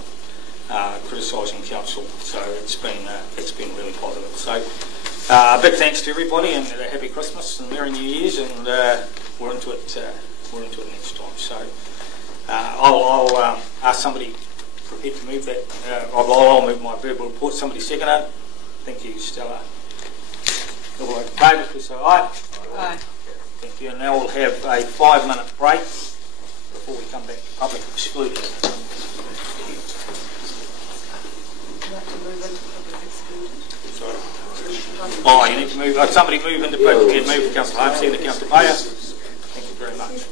criticising council, so it's been really positive. So a big thanks to everybody, and a happy Christmas and Merry New Year's, and we're into it next time. So I'll ask somebody prepared to move that. I'll move my verbal report. Somebody second it. Thank you, Stella. All those in favour, please say aye. Aye. Thank you. And now we'll have a 5-minute break before we come back to public excluded. Oh, you need to move. Somebody move into public. Move, Councillor Holmes, Councillor Bayer. Thank you very much.